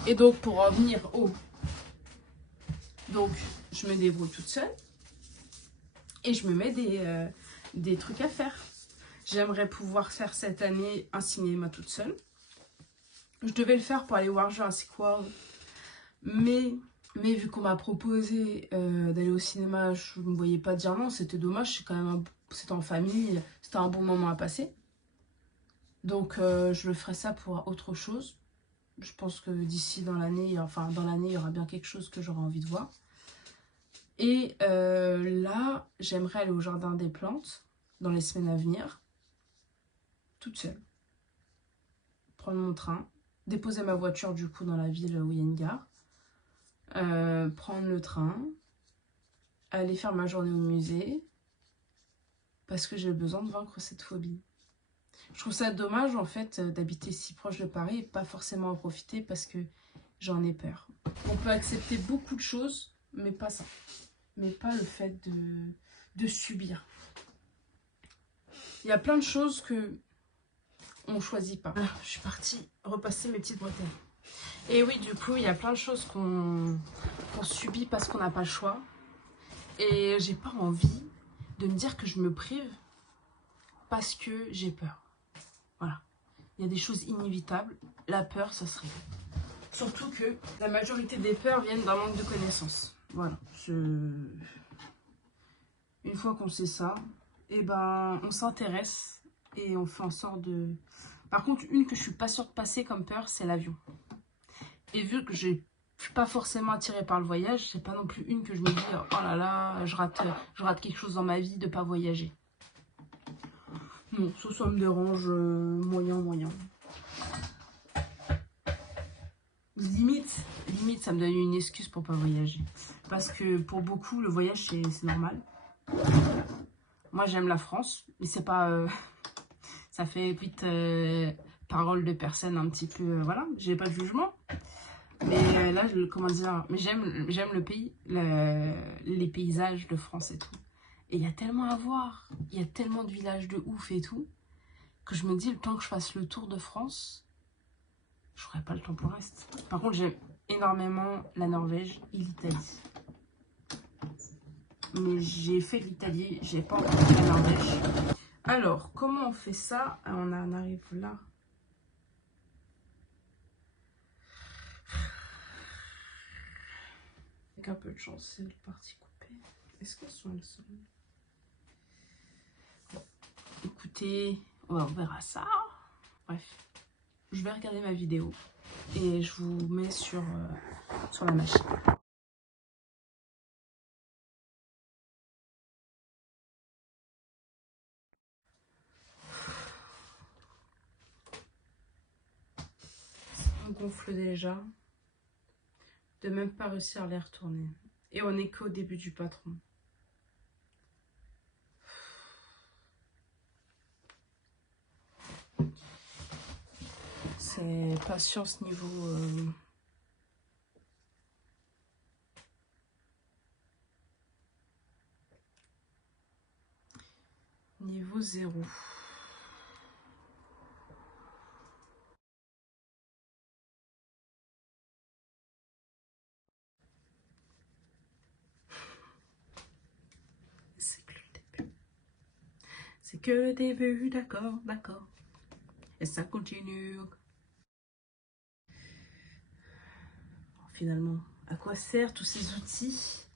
Et donc, pour revenir au... Donc, je me débrouille toute seule et je me mets des trucs à faire. J'aimerais pouvoir faire cette année un cinéma toute seule. Je devais le faire pour aller voir Jurassic World, mais vu qu'on m'a proposé d'aller au cinéma, je ne me voyais pas dire non, c'était dommage, c'est quand même c'était en famille, c'était un bon moment à passer. Donc je le ferai ça pour autre chose. Je pense que d'ici dans l'année, enfin dans l'année, il y aura bien quelque chose que j'aurai envie de voir. Et là, j'aimerais aller au Jardin des Plantes dans les semaines à venir, toute seule. Prendre mon train. Déposer ma voiture du coup dans la ville où il y a une gare, prendre le train, aller faire ma journée au musée, parce que j'ai besoin de vaincre cette phobie. Je trouve ça dommage en fait d'habiter si proche de Paris et pas forcément en profiter parce que j'en ai peur. On peut accepter beaucoup de choses, mais pas ça. mais pas le fait de subir. Il y a plein de choses que on choisit pas. Ah, je suis partie repasser mes petites bretelles. Et oui, du coup, il y a plein de choses qu'on subit parce qu'on n'a pas le choix. Et j'ai pas envie de me dire que je me prive parce que j'ai peur. Voilà. Il y a des choses inévitables. La peur, ça serait. Surtout que la majorité des peurs viennent d'un manque de connaissances. Voilà. Une fois qu'on sait ça, et ben, on s'intéresse et on fait en sorte de... Par contre, une que je suis pas sûre de passer comme peur, c'est l'avion. Et vu que je suis pas forcément attirée par le voyage, c'est pas non plus une que je me dis oh là là, je rate quelque chose dans ma vie de pas voyager. Non, ça me dérange moyen. Limite, ça me donne une excuse pour pas voyager. Parce que pour beaucoup, le voyage, c'est normal. Moi, j'aime la France, mais c'est pas... ça fait vite parole de personne un petit peu... voilà, j'ai pas de jugement. Mais là, comment dire, mais j'aime le pays, les paysages de France et tout. Et il y a tellement à voir, il y a tellement de villages de ouf et tout, que je me dis, le temps que je fasse le tour de France, je n'aurai pas le temps pour le reste. Par contre, j'aime énormément la Norvège et l'Italie. Mais j'ai fait l'Italie, j'ai pas encore fait la Norvège. Alors, comment on fait ça? On arrive là. Avec un peu de chance, c'est le parti coupé. Est-ce qu'elles sont elles seules? Écoutez, on verra ça. Bref, je vais regarder ma vidéo et je vous mets sur la machine. On gonfle déjà. De même pas réussir à les retourner. Et on est qu'au début du patron. C'est patience niveau... niveau 0. C'est que le début. C'est que le début, d'accord. Et ça continue. Finalement, à quoi servent tous ces outils?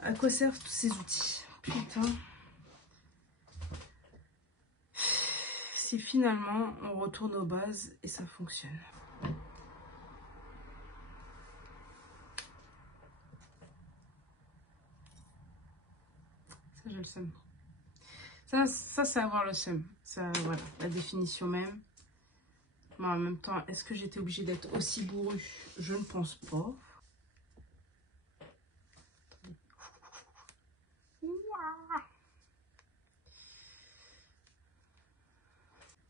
À quoi servent tous ces outils? Putain. Si finalement on retourne aux bases et ça fonctionne. Ça, j'ai le seum. Ça c'est avoir le seum. Ça, voilà, la définition même. Mais en même temps, est-ce que j'étais obligée d'être aussi bourrue? Je ne pense pas.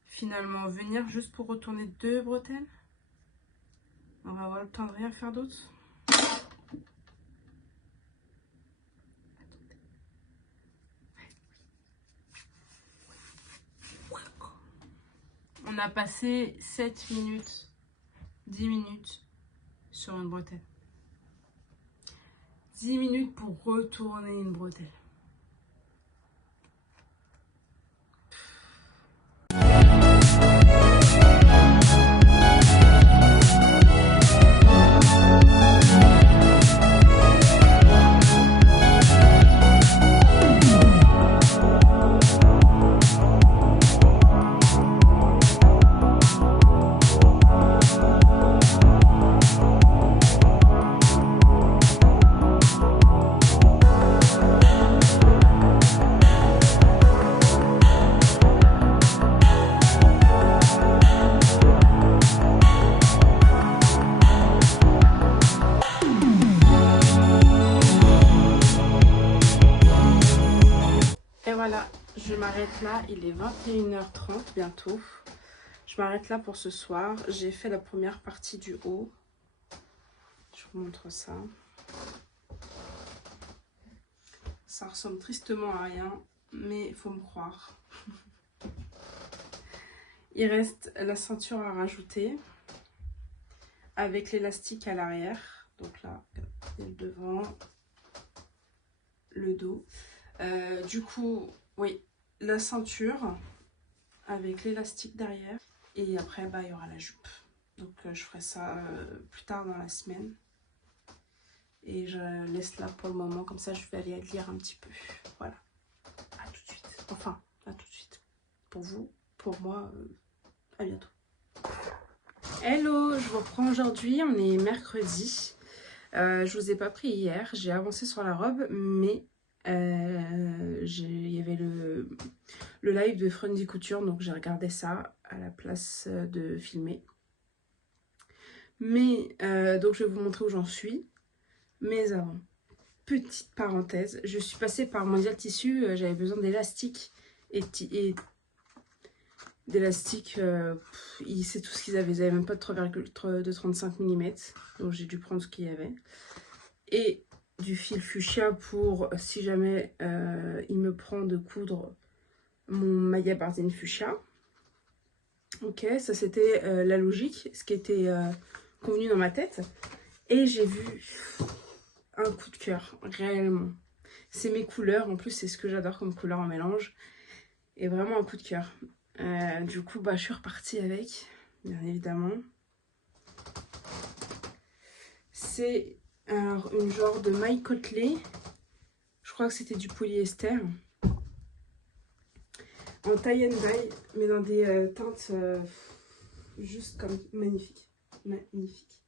Finalement, venir juste pour retourner 2 bretelles. On va avoir le temps de rien faire d'autre. On a passé 7 minutes, 10 minutes sur une bretelle. 10 minutes pour retourner une bretelle. Voilà, je m'arrête là, il est 21h30 bientôt. Je m'arrête là pour ce soir. J'ai fait la première partie du haut. Je vous montre ça. Ça ressemble tristement à rien, mais il faut me croire. Il reste la ceinture à rajouter avec l'élastique à l'arrière. Donc là, il y a le devant, le dos. Du coup, oui, la ceinture avec l'élastique derrière. Et après, bah, il y aura la jupe. Donc je ferai ça plus tard dans la semaine. Et je laisse là pour le moment, comme ça je vais aller lire un petit peu. Voilà. À tout de suite. Enfin, à tout de suite. Pour vous, pour moi, à bientôt. Hello, je vous reprends aujourd'hui, on est mercredi. Je vous ai pas pris hier, j'ai avancé sur la robe, mais il y avait le live de Friendly Couture, donc j'ai regardé ça à la place de filmer. Mais, donc je vais vous montrer où j'en suis. Mais avant, petite parenthèse, je suis passée par Mondial Tissu, j'avais besoin d'élastique et d'élastique, c'est tout ce qu'ils avaient. Ils n'avaient même pas de 3,35 mm, donc j'ai dû prendre ce qu'il y avait. Et du fil fuchsia pour, si jamais il me prend de coudre mon ma gabardine fuchsia. Ok, ça c'était la logique, ce qui était convenu dans ma tête. Et j'ai vu un coup de cœur, réellement. C'est mes couleurs, en plus c'est ce que j'adore comme couleur en mélange. Et vraiment un coup de cœur. Du coup, bah, je suis repartie avec, bien évidemment. C'est une genre de maille côtelée. Je crois que c'était du polyester. En tie and dye, mais dans des teintes juste comme magnifiques. Magnifique.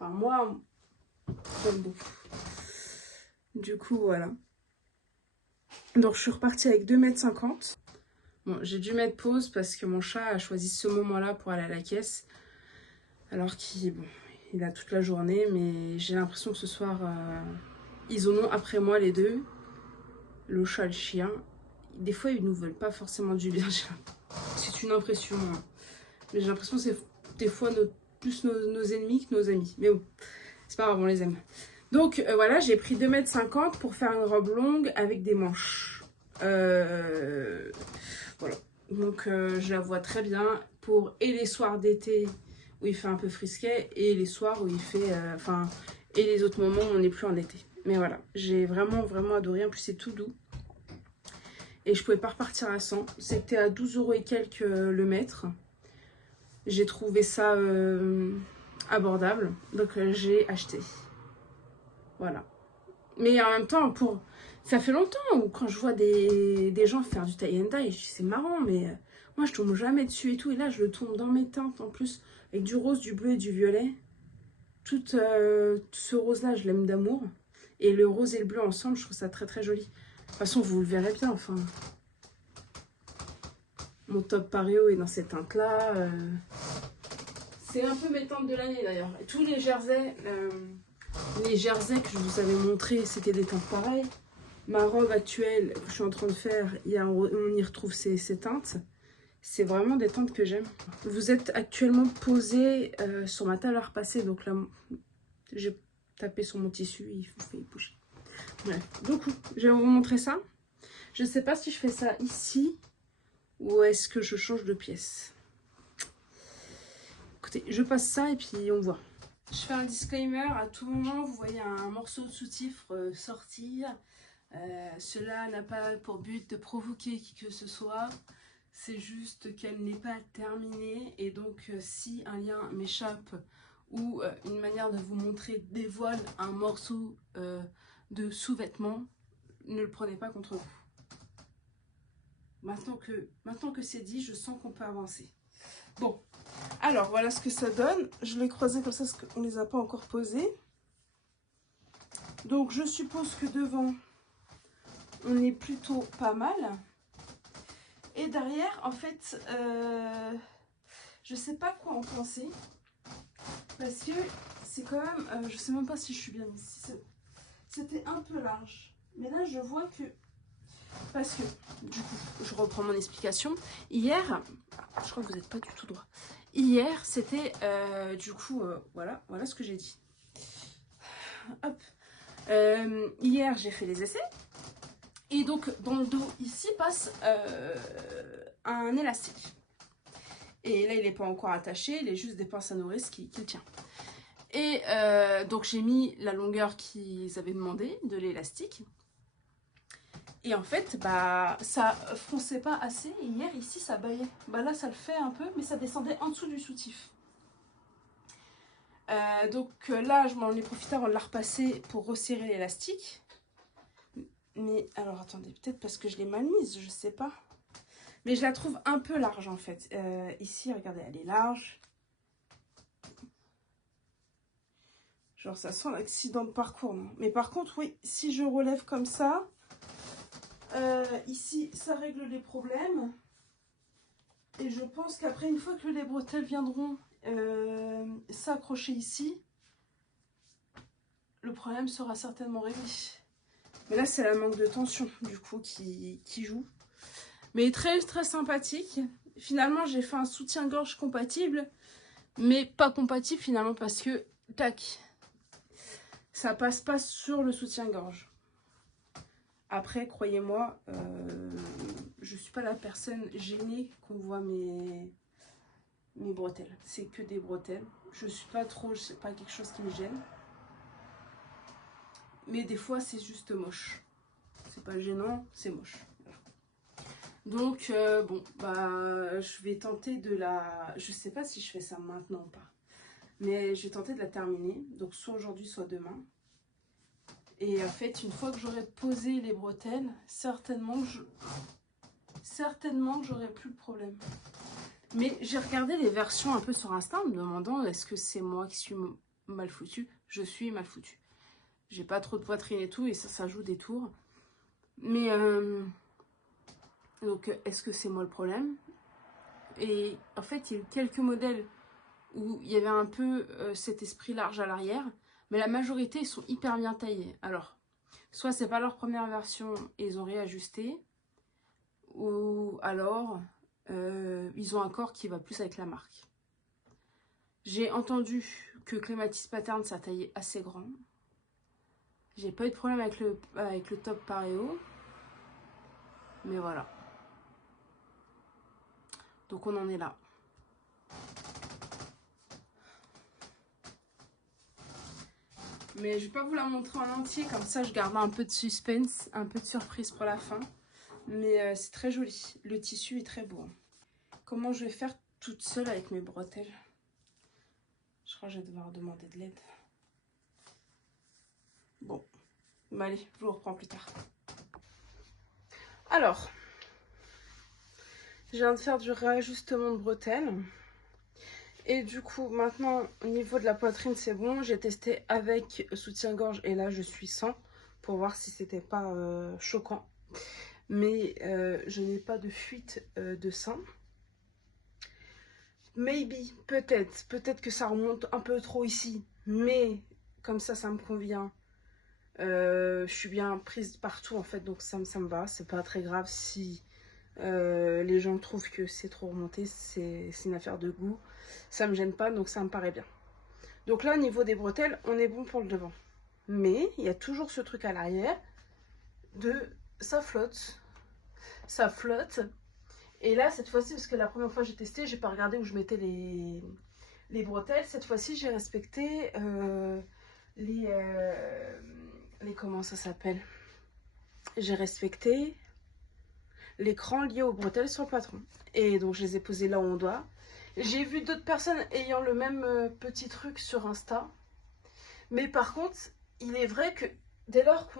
Enfin, moi, j'aime beaucoup. Du coup, voilà. Donc, je suis repartie avec 2,50 m. Bon, j'ai dû mettre pause parce que mon chat a choisi ce moment-là pour aller à la caisse. Alors qu'il il a toute la journée, mais j'ai l'impression que ce soir, ils en ont après moi les deux. Le chat et le chien. Des fois, ils nous veulent pas forcément du bien. C'est une impression. Hein. Mais j'ai l'impression que c'est des fois plus nos ennemis que nos amis. Mais bon, c'est pas grave, on les aime. Donc voilà, j'ai pris 2,50 m pour faire une robe longue avec des manches. Voilà. Donc je la vois très bien pour et les soirs d'été où il fait un peu frisquet et les soirs où il fait... et les autres moments où on n'est plus en été. Mais voilà, j'ai vraiment adoré. En plus, c'est tout doux. Et je pouvais pas repartir à 100. C'était à 12 € et quelques le mètre. J'ai trouvé ça abordable. Donc j'ai acheté. Voilà. Mais en même temps, ça fait longtemps où quand je vois des gens faire du tie and dye, c'est marrant, mais moi je tombe jamais dessus et tout. Et là, je le tombe dans mes teintes en plus, avec du rose, du bleu et du violet. Tout ce rose-là, je l'aime d'amour. Et le rose et le bleu ensemble, je trouve ça très joli. De toute façon, vous le verrez bien, enfin. Mon top Paréo est dans cette teinte-là. C'est un peu mes teintes de l'année d'ailleurs. Tous les jerseys que je vous avais montré, c'était des teintes pareilles. Ma robe actuelle que je suis en train de faire, on y retrouve ces teintes. C'est vraiment des teintes que j'aime. Vous êtes actuellement posé sur ma table à repasser. Donc là, j'ai tapé sur mon tissu, il fait bouger. Bref, donc je vais vous montrer ça. Je ne sais pas si je fais ça ici ou est-ce que je change de pièce. Écoutez, je passe ça et puis on voit. Je fais un disclaimer, à tout moment vous voyez un morceau de sous-titre sortir. Cela n'a pas pour but de provoquer qui que ce soit. C'est juste qu'elle n'est pas terminée. Et donc si un lien m'échappe ou une manière de vous montrer dévoile un morceau de sous-vêtement, ne le prenez pas contre vous. Maintenant que c'est dit, je sens qu'on peut avancer. Bon, alors voilà ce que ça donne. Je l'ai croisé comme ça parce qu'on ne les a pas encore posés. Donc je suppose que devant, on est plutôt pas mal. Et derrière, en fait, je sais pas quoi en penser. Parce que c'est quand même, je sais même pas si je suis bien ici. C'était un peu large. Mais là, je vois que... Parce que, du coup, je reprends mon explication. Hier, je crois que vous n'êtes pas du tout droit. Hier, c'était, du coup, voilà ce que j'ai dit. Hop. Hier, j'ai fait les essais. Et donc dans le dos ici passe un élastique. Et là il n'est pas encore attaché, il est juste des pinces à nourrice qui le tient. Et donc j'ai mis la longueur qu'ils avaient demandé de l'élastique. Et en fait, bah, ça fronçait pas assez. Et hier, ici, ça baillait. Bah là, ça le fait un peu, mais ça descendait en dessous du soutif. Donc là, je m'en ai profité avant de la repasser pour resserrer l'élastique. Mais alors, attendez, peut-être parce que je l'ai mal mise, je sais pas. Mais je la trouve un peu large, en fait. Ici, regardez, elle est large. Genre, ça sent l'accident de parcours, non? Mais par contre, oui, si je relève comme ça... ici, ça règle les problèmes. Et je pense qu'après, une fois que les bretelles viendront s'accrocher ici, le problème sera certainement réglé. Mais là, c'est la manque de tension, du coup, qui joue. Mais très, très sympathique. Finalement, j'ai fait un soutien-gorge compatible, mais pas compatible finalement parce que, tac, ça passe pas sur le soutien-gorge. Après, croyez-moi, je suis pas la personne gênée qu'on voit mes bretelles. C'est que des bretelles. Je suis pas trop, c'est pas quelque chose qui me gêne. Mais des fois, c'est juste moche. C'est pas gênant, c'est moche. Donc, bon, bah, je vais tenter de la... Je sais pas si je fais ça maintenant ou pas. Mais je vais tenter de la terminer. Donc, soit aujourd'hui, soit demain. Et en fait, une fois que j'aurai posé les bretelles, certainement que j'aurai plus de problème. Mais j'ai regardé les versions un peu sur Insta en me demandant est-ce que c'est moi qui suis mal foutue. Je suis mal foutue. J'ai pas trop de poitrine et tout, et ça joue des tours. Mais, donc, est-ce que c'est moi le problème? Et en fait, il y a eu quelques modèles où il y avait un peu cet esprit large à l'arrière. Mais la majorité, ils sont hyper bien taillés. Alors, soit c'est pas leur première version et ils ont réajusté. Ou alors, ils ont un corps qui va plus avec la marque. J'ai entendu que Clématis Pattern, ça taillait assez grand. J'ai pas eu de problème avec le top paréo. Mais voilà. Donc on en est là. Mais je vais pas vous la montrer en entier, comme ça je garde un peu de suspense, un peu de surprise pour la fin. Mais c'est très joli. Le tissu est très beau. Comment je vais faire toute seule avec mes bretelles? Je crois que je vais devoir demander de l'aide. Bon, bah allez, je vous reprends plus tard. Alors, je viens de faire du réajustement de bretelles. Et du coup, maintenant, au niveau de la poitrine, c'est bon. J'ai testé avec soutien-gorge et là, je suis sans pour voir si c'était pas choquant. Mais je n'ai pas de fuite de sein. Maybe, peut-être que ça remonte un peu trop ici. Mais comme ça me convient. Je suis bien prise partout en fait, donc ça me va. C'est pas très grave si les gens trouvent que c'est trop remonté. C'est une affaire de goût. Ça me gêne pas, donc ça me paraît bien. Donc là, au niveau des bretelles, on est bon pour le devant. Mais il y a toujours ce truc à l'arrière de ça flotte. Ça flotte. Et là, cette fois-ci, parce que la première fois j'ai testé, j'ai pas regardé où je mettais les bretelles. Cette fois-ci, j'ai respecté les comment ça s'appelle? J'ai respecté l'écran lié aux bretelles sur le patron. Et donc, je les ai posés là où on doit. J'ai vu d'autres personnes ayant le même petit truc sur Insta. Mais par contre, il est vrai que dès lors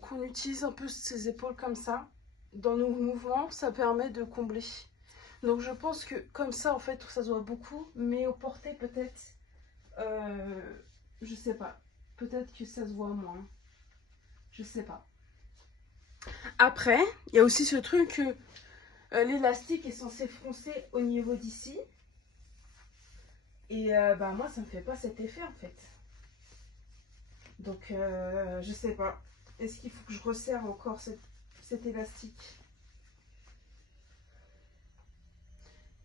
qu'on utilise un peu ses épaules comme ça, dans nos mouvements, ça permet de combler. Donc je pense que comme ça, en fait, ça se voit beaucoup. Mais au porté, peut-être, je sais pas. Peut-être que ça se voit moins. Je sais pas. Après, il y a aussi ce truc que l'élastique est censé froncer au niveau d'ici. Et bah moi, ça me fait pas cet effet en fait. Donc, je sais pas. Est-ce qu'il faut que je resserre encore cet élastique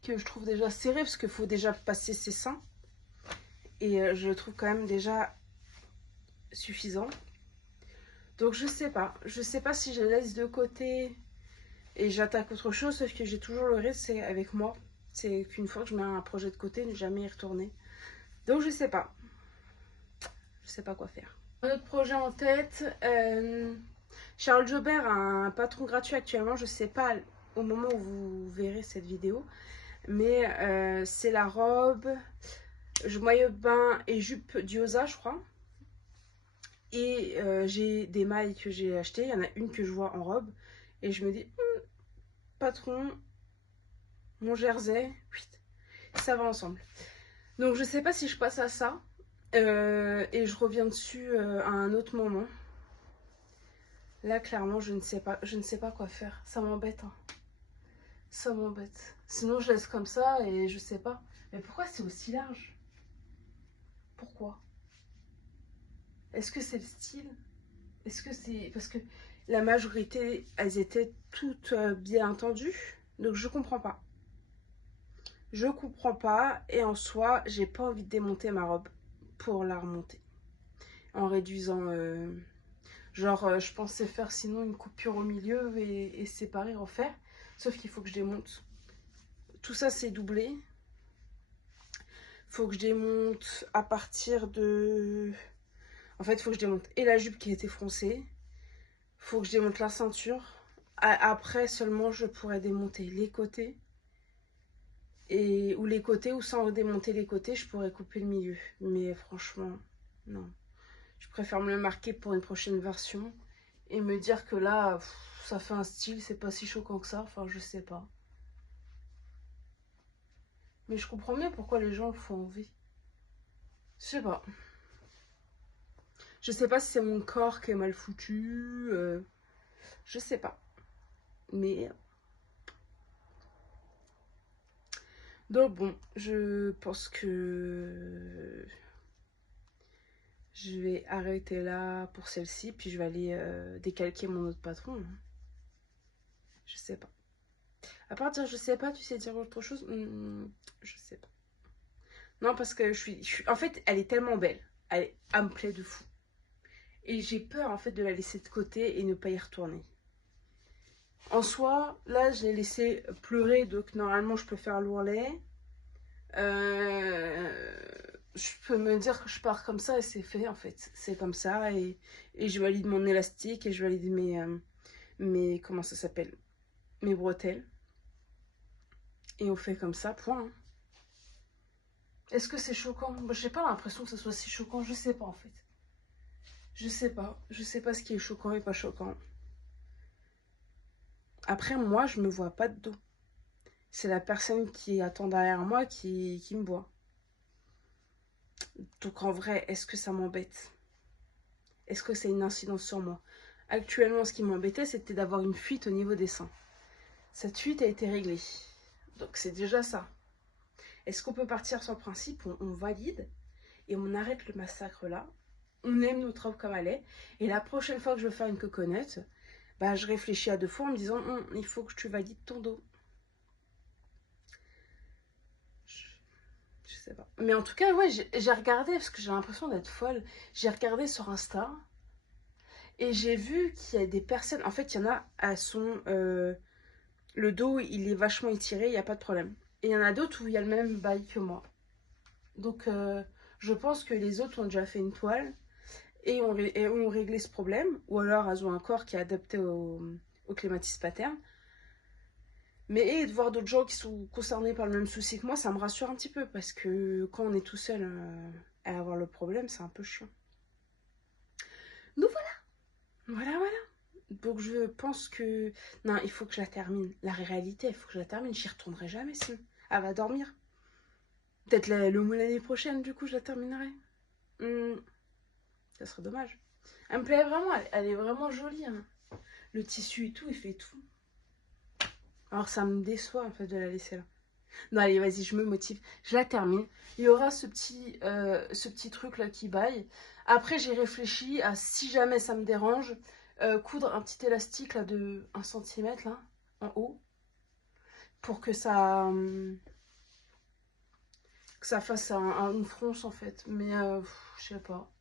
que je trouve déjà serré parce qu'il faut déjà passer ses seins. Et je le trouve quand même déjà suffisant. Donc je sais pas si je laisse de côté et j'attaque autre chose, sauf que j'ai toujours le risque, c'est avec moi. C'est qu'une fois que je mets un projet de côté, ne jamais y retourner. Donc je sais pas quoi faire. Un autre projet en tête, Charles Jobert a un patron gratuit actuellement, je sais pas au moment où vous verrez cette vidéo, mais c'est la robe, maillot de bain et jupe d'Iosa, je crois. Et j'ai des mailles que j'ai achetées, il y en a une que je vois en robe, et je me dis, patron, mon jersey, ça va ensemble. Donc je sais pas si je passe à ça, et je reviens dessus à un autre moment. Là, clairement, je ne sais pas quoi faire. Ça m'embête, hein. Ça m'embête. Sinon, je laisse comme ça et je sais pas. Mais pourquoi c'est aussi large? Pourquoi? Est-ce que c'est le style? Est-ce que c'est... Parce que la majorité, elles étaient toutes bien entendues. Donc, je comprends pas. Je comprends pas. Et en soi, j'ai pas envie de démonter ma robe pour la remonter. En réduisant... Genre, je pensais faire sinon une coupure au milieu et séparer, refaire. Sauf qu'il faut que je démonte. Tout ça, c'est doublé. Faut que je démonte à partir de... En fait, faut que je démonte et la jupe qui était froncée. Faut que je démonte la ceinture. Après, seulement, je pourrais démonter les côtés. Ou les côtés, ou sans démonter les côtés, je pourrais couper le milieu. Mais franchement, non. Je préfère me le marquer pour une prochaine version. Et me dire que là, ça fait un style, c'est pas si choquant que ça. Enfin, je sais pas. Mais je comprends mieux pourquoi les gens le font envie. Je sais pas. Je sais pas si c'est mon corps qui est mal foutu. Je sais pas. Mais... Donc bon, je pense que je vais arrêter là pour celle-ci. Puis je vais aller décalquer mon autre patron. Je sais pas. À part dire je sais pas, tu sais dire autre chose? Je sais pas. Non, parce que en fait, elle est tellement belle. Elle me plaît de fou. Et j'ai peur en fait de la laisser de côté et ne pas y retourner. En soi, là, je l'ai laissé pleurer, donc normalement, je peux faire l'ourlet. Je peux me dire que je pars comme ça et c'est fait, en fait. C'est comme ça et je valide mon élastique et je valide mes comment ça s'appelle? Mes bretelles. Et on fait comme ça, point. Est-ce que c'est choquant? Moi, j'ai pas l'impression que ce soit si choquant, je sais pas, en fait. Je sais pas. Je sais pas ce qui est choquant et pas choquant. Après, moi, je me vois pas de dos. C'est la personne qui attend derrière moi qui me voit. Donc en vrai, est-ce que ça m'embête? Est-ce que c'est une incidence sur moi? Actuellement, ce qui m'embêtait, c'était d'avoir une fuite au niveau des seins. Cette fuite a été réglée. Donc c'est déjà ça. Est-ce qu'on peut partir sur le principe, on valide et on arrête le massacre là? On aime notre robe comme elle est. Et la prochaine fois que je veux faire une coconut, bah, je réfléchis à deux fois en me disant, il faut que tu valides ton dos. Je sais pas. Mais en tout cas, ouais, j'ai regardé, parce que j'ai l'impression d'être folle. J'ai regardé sur Insta et j'ai vu qu'il y a des personnes. En fait, il y en a, elles sont. Le dos, il est vachement étiré, il n'y a pas de problème. Et il y en a d'autres où il y a le même bail que moi. Donc, je pense que les autres ont déjà fait une toile et ont réglé ce problème. Ou alors, elles ont un corps qui est adapté au clématis pattern. Mais de voir d'autres gens qui sont concernés par le même souci que moi, ça me rassure un petit peu. Parce que quand on est tout seul à avoir le problème, c'est un peu chiant. Donc voilà. Donc je pense que... Non, il faut que je la termine. La réalité, il faut que je la termine. J'y retournerai jamais sinon. Elle va dormir. Peut-être le mois l'année prochaine, du coup, je la terminerai. Ça serait dommage. Elle me plaît vraiment. Elle est vraiment jolie. Hein. Le tissu et tout, il fait tout. Alors ça me déçoit en fait de la laisser là. Non, allez, vas-y, je me motive. Je la termine. Il y aura ce petit truc là qui baille. Après, j'ai réfléchi à si jamais ça me dérange, coudre un petit élastique là de 1 cm là, en haut, pour que ça fasse une fronce en fait. Mais je sais pas.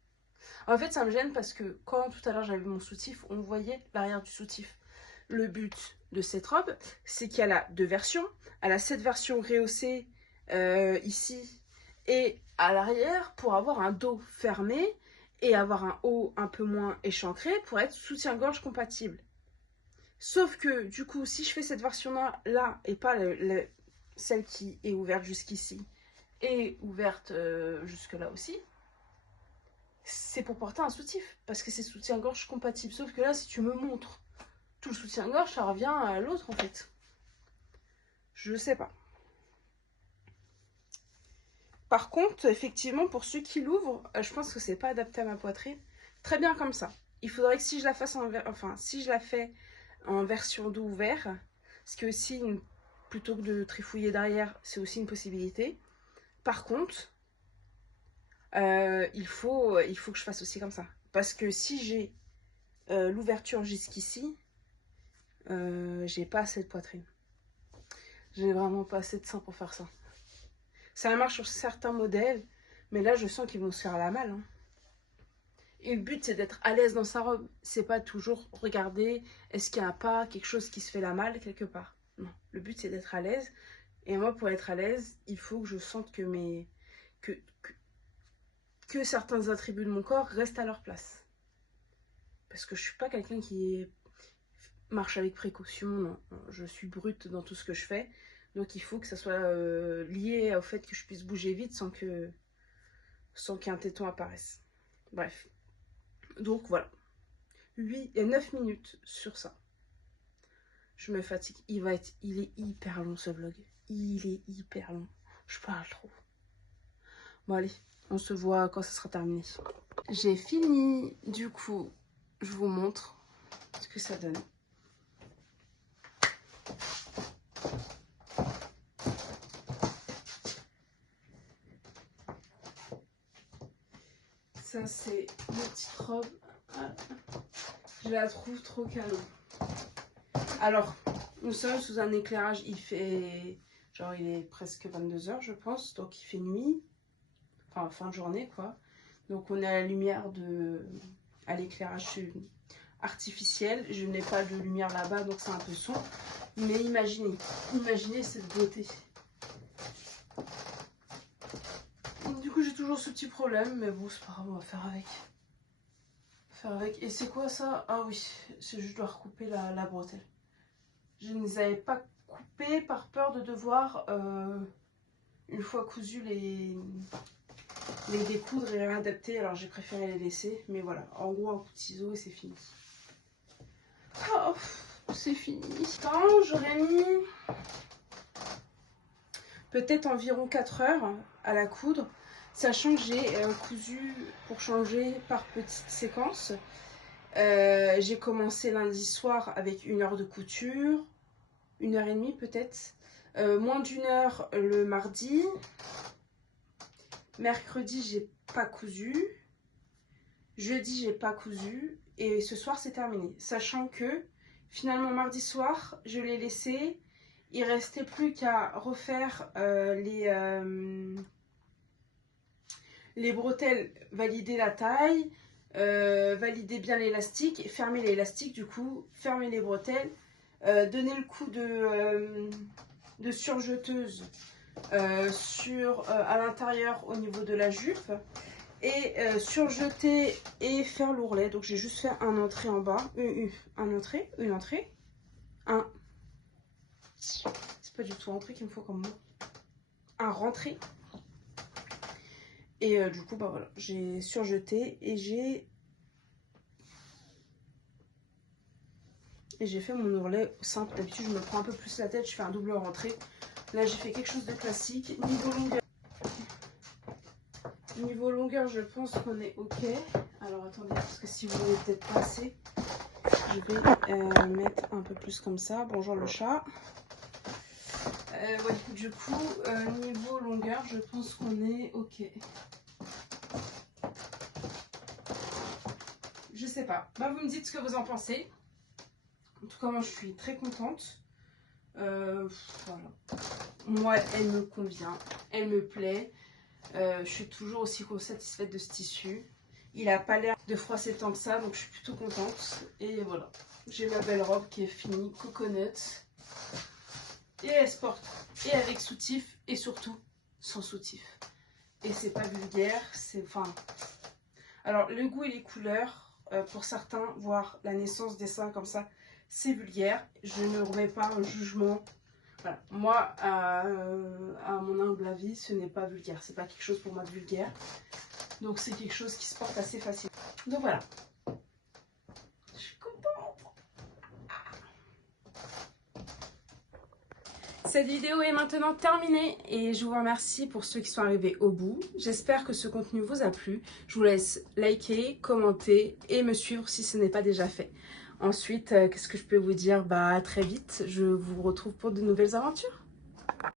En fait, ça me gêne parce que quand tout à l'heure j'avais mon soutif, on voyait l'arrière du soutif. Le but de cette robe, c'est qu'elle a deux versions. Elle a cette version rehaussée ici et à l'arrière pour avoir un dos fermé et avoir un haut un peu moins échancré pour être soutien-gorge compatible. Sauf que du coup, si je fais cette version-là là, et pas celle qui est ouverte jusqu'ici et ouverte jusque là aussi, c'est pour porter un soutif parce que c'est soutien-gorge compatible. Sauf que là, si tu me montres tout le soutien-gorge, ça revient à l'autre en fait. Je sais pas. Par contre, effectivement, pour ceux qui l'ouvrent, je pense que c'est pas adapté à ma poitrine. Très bien comme ça. Il faudrait que si je la fasse si je la fais en version dos ouvert, ce qui est aussi plutôt que de trifouiller derrière, c'est aussi une possibilité. Par contre, il faut que je fasse aussi comme ça. Parce que si j'ai l'ouverture jusqu'ici, j'ai pas assez de poitrine. J'ai vraiment pas assez de sein pour faire ça. Ça marche sur certains modèles, mais là je sens qu'ils vont se faire la malle. Hein. Et le but c'est d'être à l'aise dans sa robe. C'est pas toujours regarder est-ce qu'il n'y a pas quelque chose qui se fait la malle quelque part. Non, le but c'est d'être à l'aise. Et moi pour être à l'aise, il faut que je sente que que certains attributs de mon corps restent à leur place. Parce que je suis pas quelqu'un qui marche avec précaution, non. Je suis brute dans tout ce que je fais. Donc il faut que ça soit lié au fait que je puisse bouger vite sans qu'un téton apparaisse. Bref. Donc voilà. 9 minutes sur ça. Je me fatigue. Il est hyper long ce vlog. Il est hyper long. Je parle trop. Bon allez, on se voit quand ça sera terminé. J'ai fini. Du coup, je vous montre ce que ça donne. Ça, c'est ma petite robe. Je la trouve trop canon. Alors, nous sommes sous un éclairage. Il fait... Genre, il est presque 22 h, je pense. Donc, il fait nuit. Enfin, fin de journée, quoi. Donc, on est à la lumière à l'éclairage artificiel. Je n'ai pas de lumière là-bas, donc c'est un peu sombre. Mais imaginez cette beauté. Du coup, j'ai toujours ce petit problème, mais bon, c'est pas grave, on va faire avec. Et c'est quoi ça? Ah oui, je dois recouper la bretelle. Je ne les avais pas coupées par peur de devoir, une fois cousu, les découdre et réadapter. Alors j'ai préféré les laisser, mais voilà, en gros un coup de ciseau et c'est fini. Oh, c'est fini. J'aurais mis peut-être environ 4 heures à la coudre, sachant que j'ai cousu pour changer par petites séquences. J'ai commencé lundi soir avec 1 heure de couture, 1h30 peut-être, moins d'1 heure le mardi. Mercredi j'ai pas cousu, jeudi j'ai pas cousu et ce soir c'est terminé, sachant que finalement mardi soir je l'ai laissé. Il restait plus qu'à refaire les bretelles, valider la taille, valider bien l'élastique, fermer l'élastique du coup, fermer les bretelles, donner le coup de surjeteuse à l'intérieur au niveau de la jupe et surjeter et faire l'ourlet. Donc j'ai juste fait un entrée en bas, une entrée, c'est pas du tout entrée qu'il me faut comme mot, un rentrée. Et du coup bah voilà, j'ai surjeté et j'ai fait mon ourlet simple. D'habitude je me prends un peu plus la tête, je fais un double rentrée. Là j'ai fait quelque chose de classique. Niveau longueur je pense qu'on est ok. Alors attendez, parce que si vous voulez peut-être pas assez, je vais mettre un peu plus comme ça. Bonjour le chat. Ouais, du coup niveau longueur je pense qu'on est ok. Je sais pas. Bah, vous me dites ce que vous en pensez. En tout cas, moi, je suis très contente. Voilà. Moi, elle me convient. Elle me plaît. Je suis toujours aussi satisfaite de ce tissu. Il a pas l'air de froisser tant que ça, donc je suis plutôt contente. Et voilà, j'ai ma belle robe qui est finie, coconut. Et elle se porte et avec soutif et surtout sans soutif. Et c'est pas vulgaire, c'est enfin... Alors le goût et les couleurs, pour certains, voir la naissance des seins comme ça, c'est vulgaire. Je ne remets pas un jugement. Voilà. Moi, à mon humble avis, ce n'est pas vulgaire. C'est pas quelque chose pour moi de vulgaire. Donc c'est quelque chose qui se porte assez facile. Donc voilà. Je suis contente. Cette vidéo est maintenant terminée et je vous remercie pour ceux qui sont arrivés au bout. J'espère que ce contenu vous a plu. Je vous laisse liker, commenter et me suivre si ce n'est pas déjà fait. Ensuite, qu'est-ce que je peux vous dire? Bah, à très vite. Je vous retrouve pour de nouvelles aventures.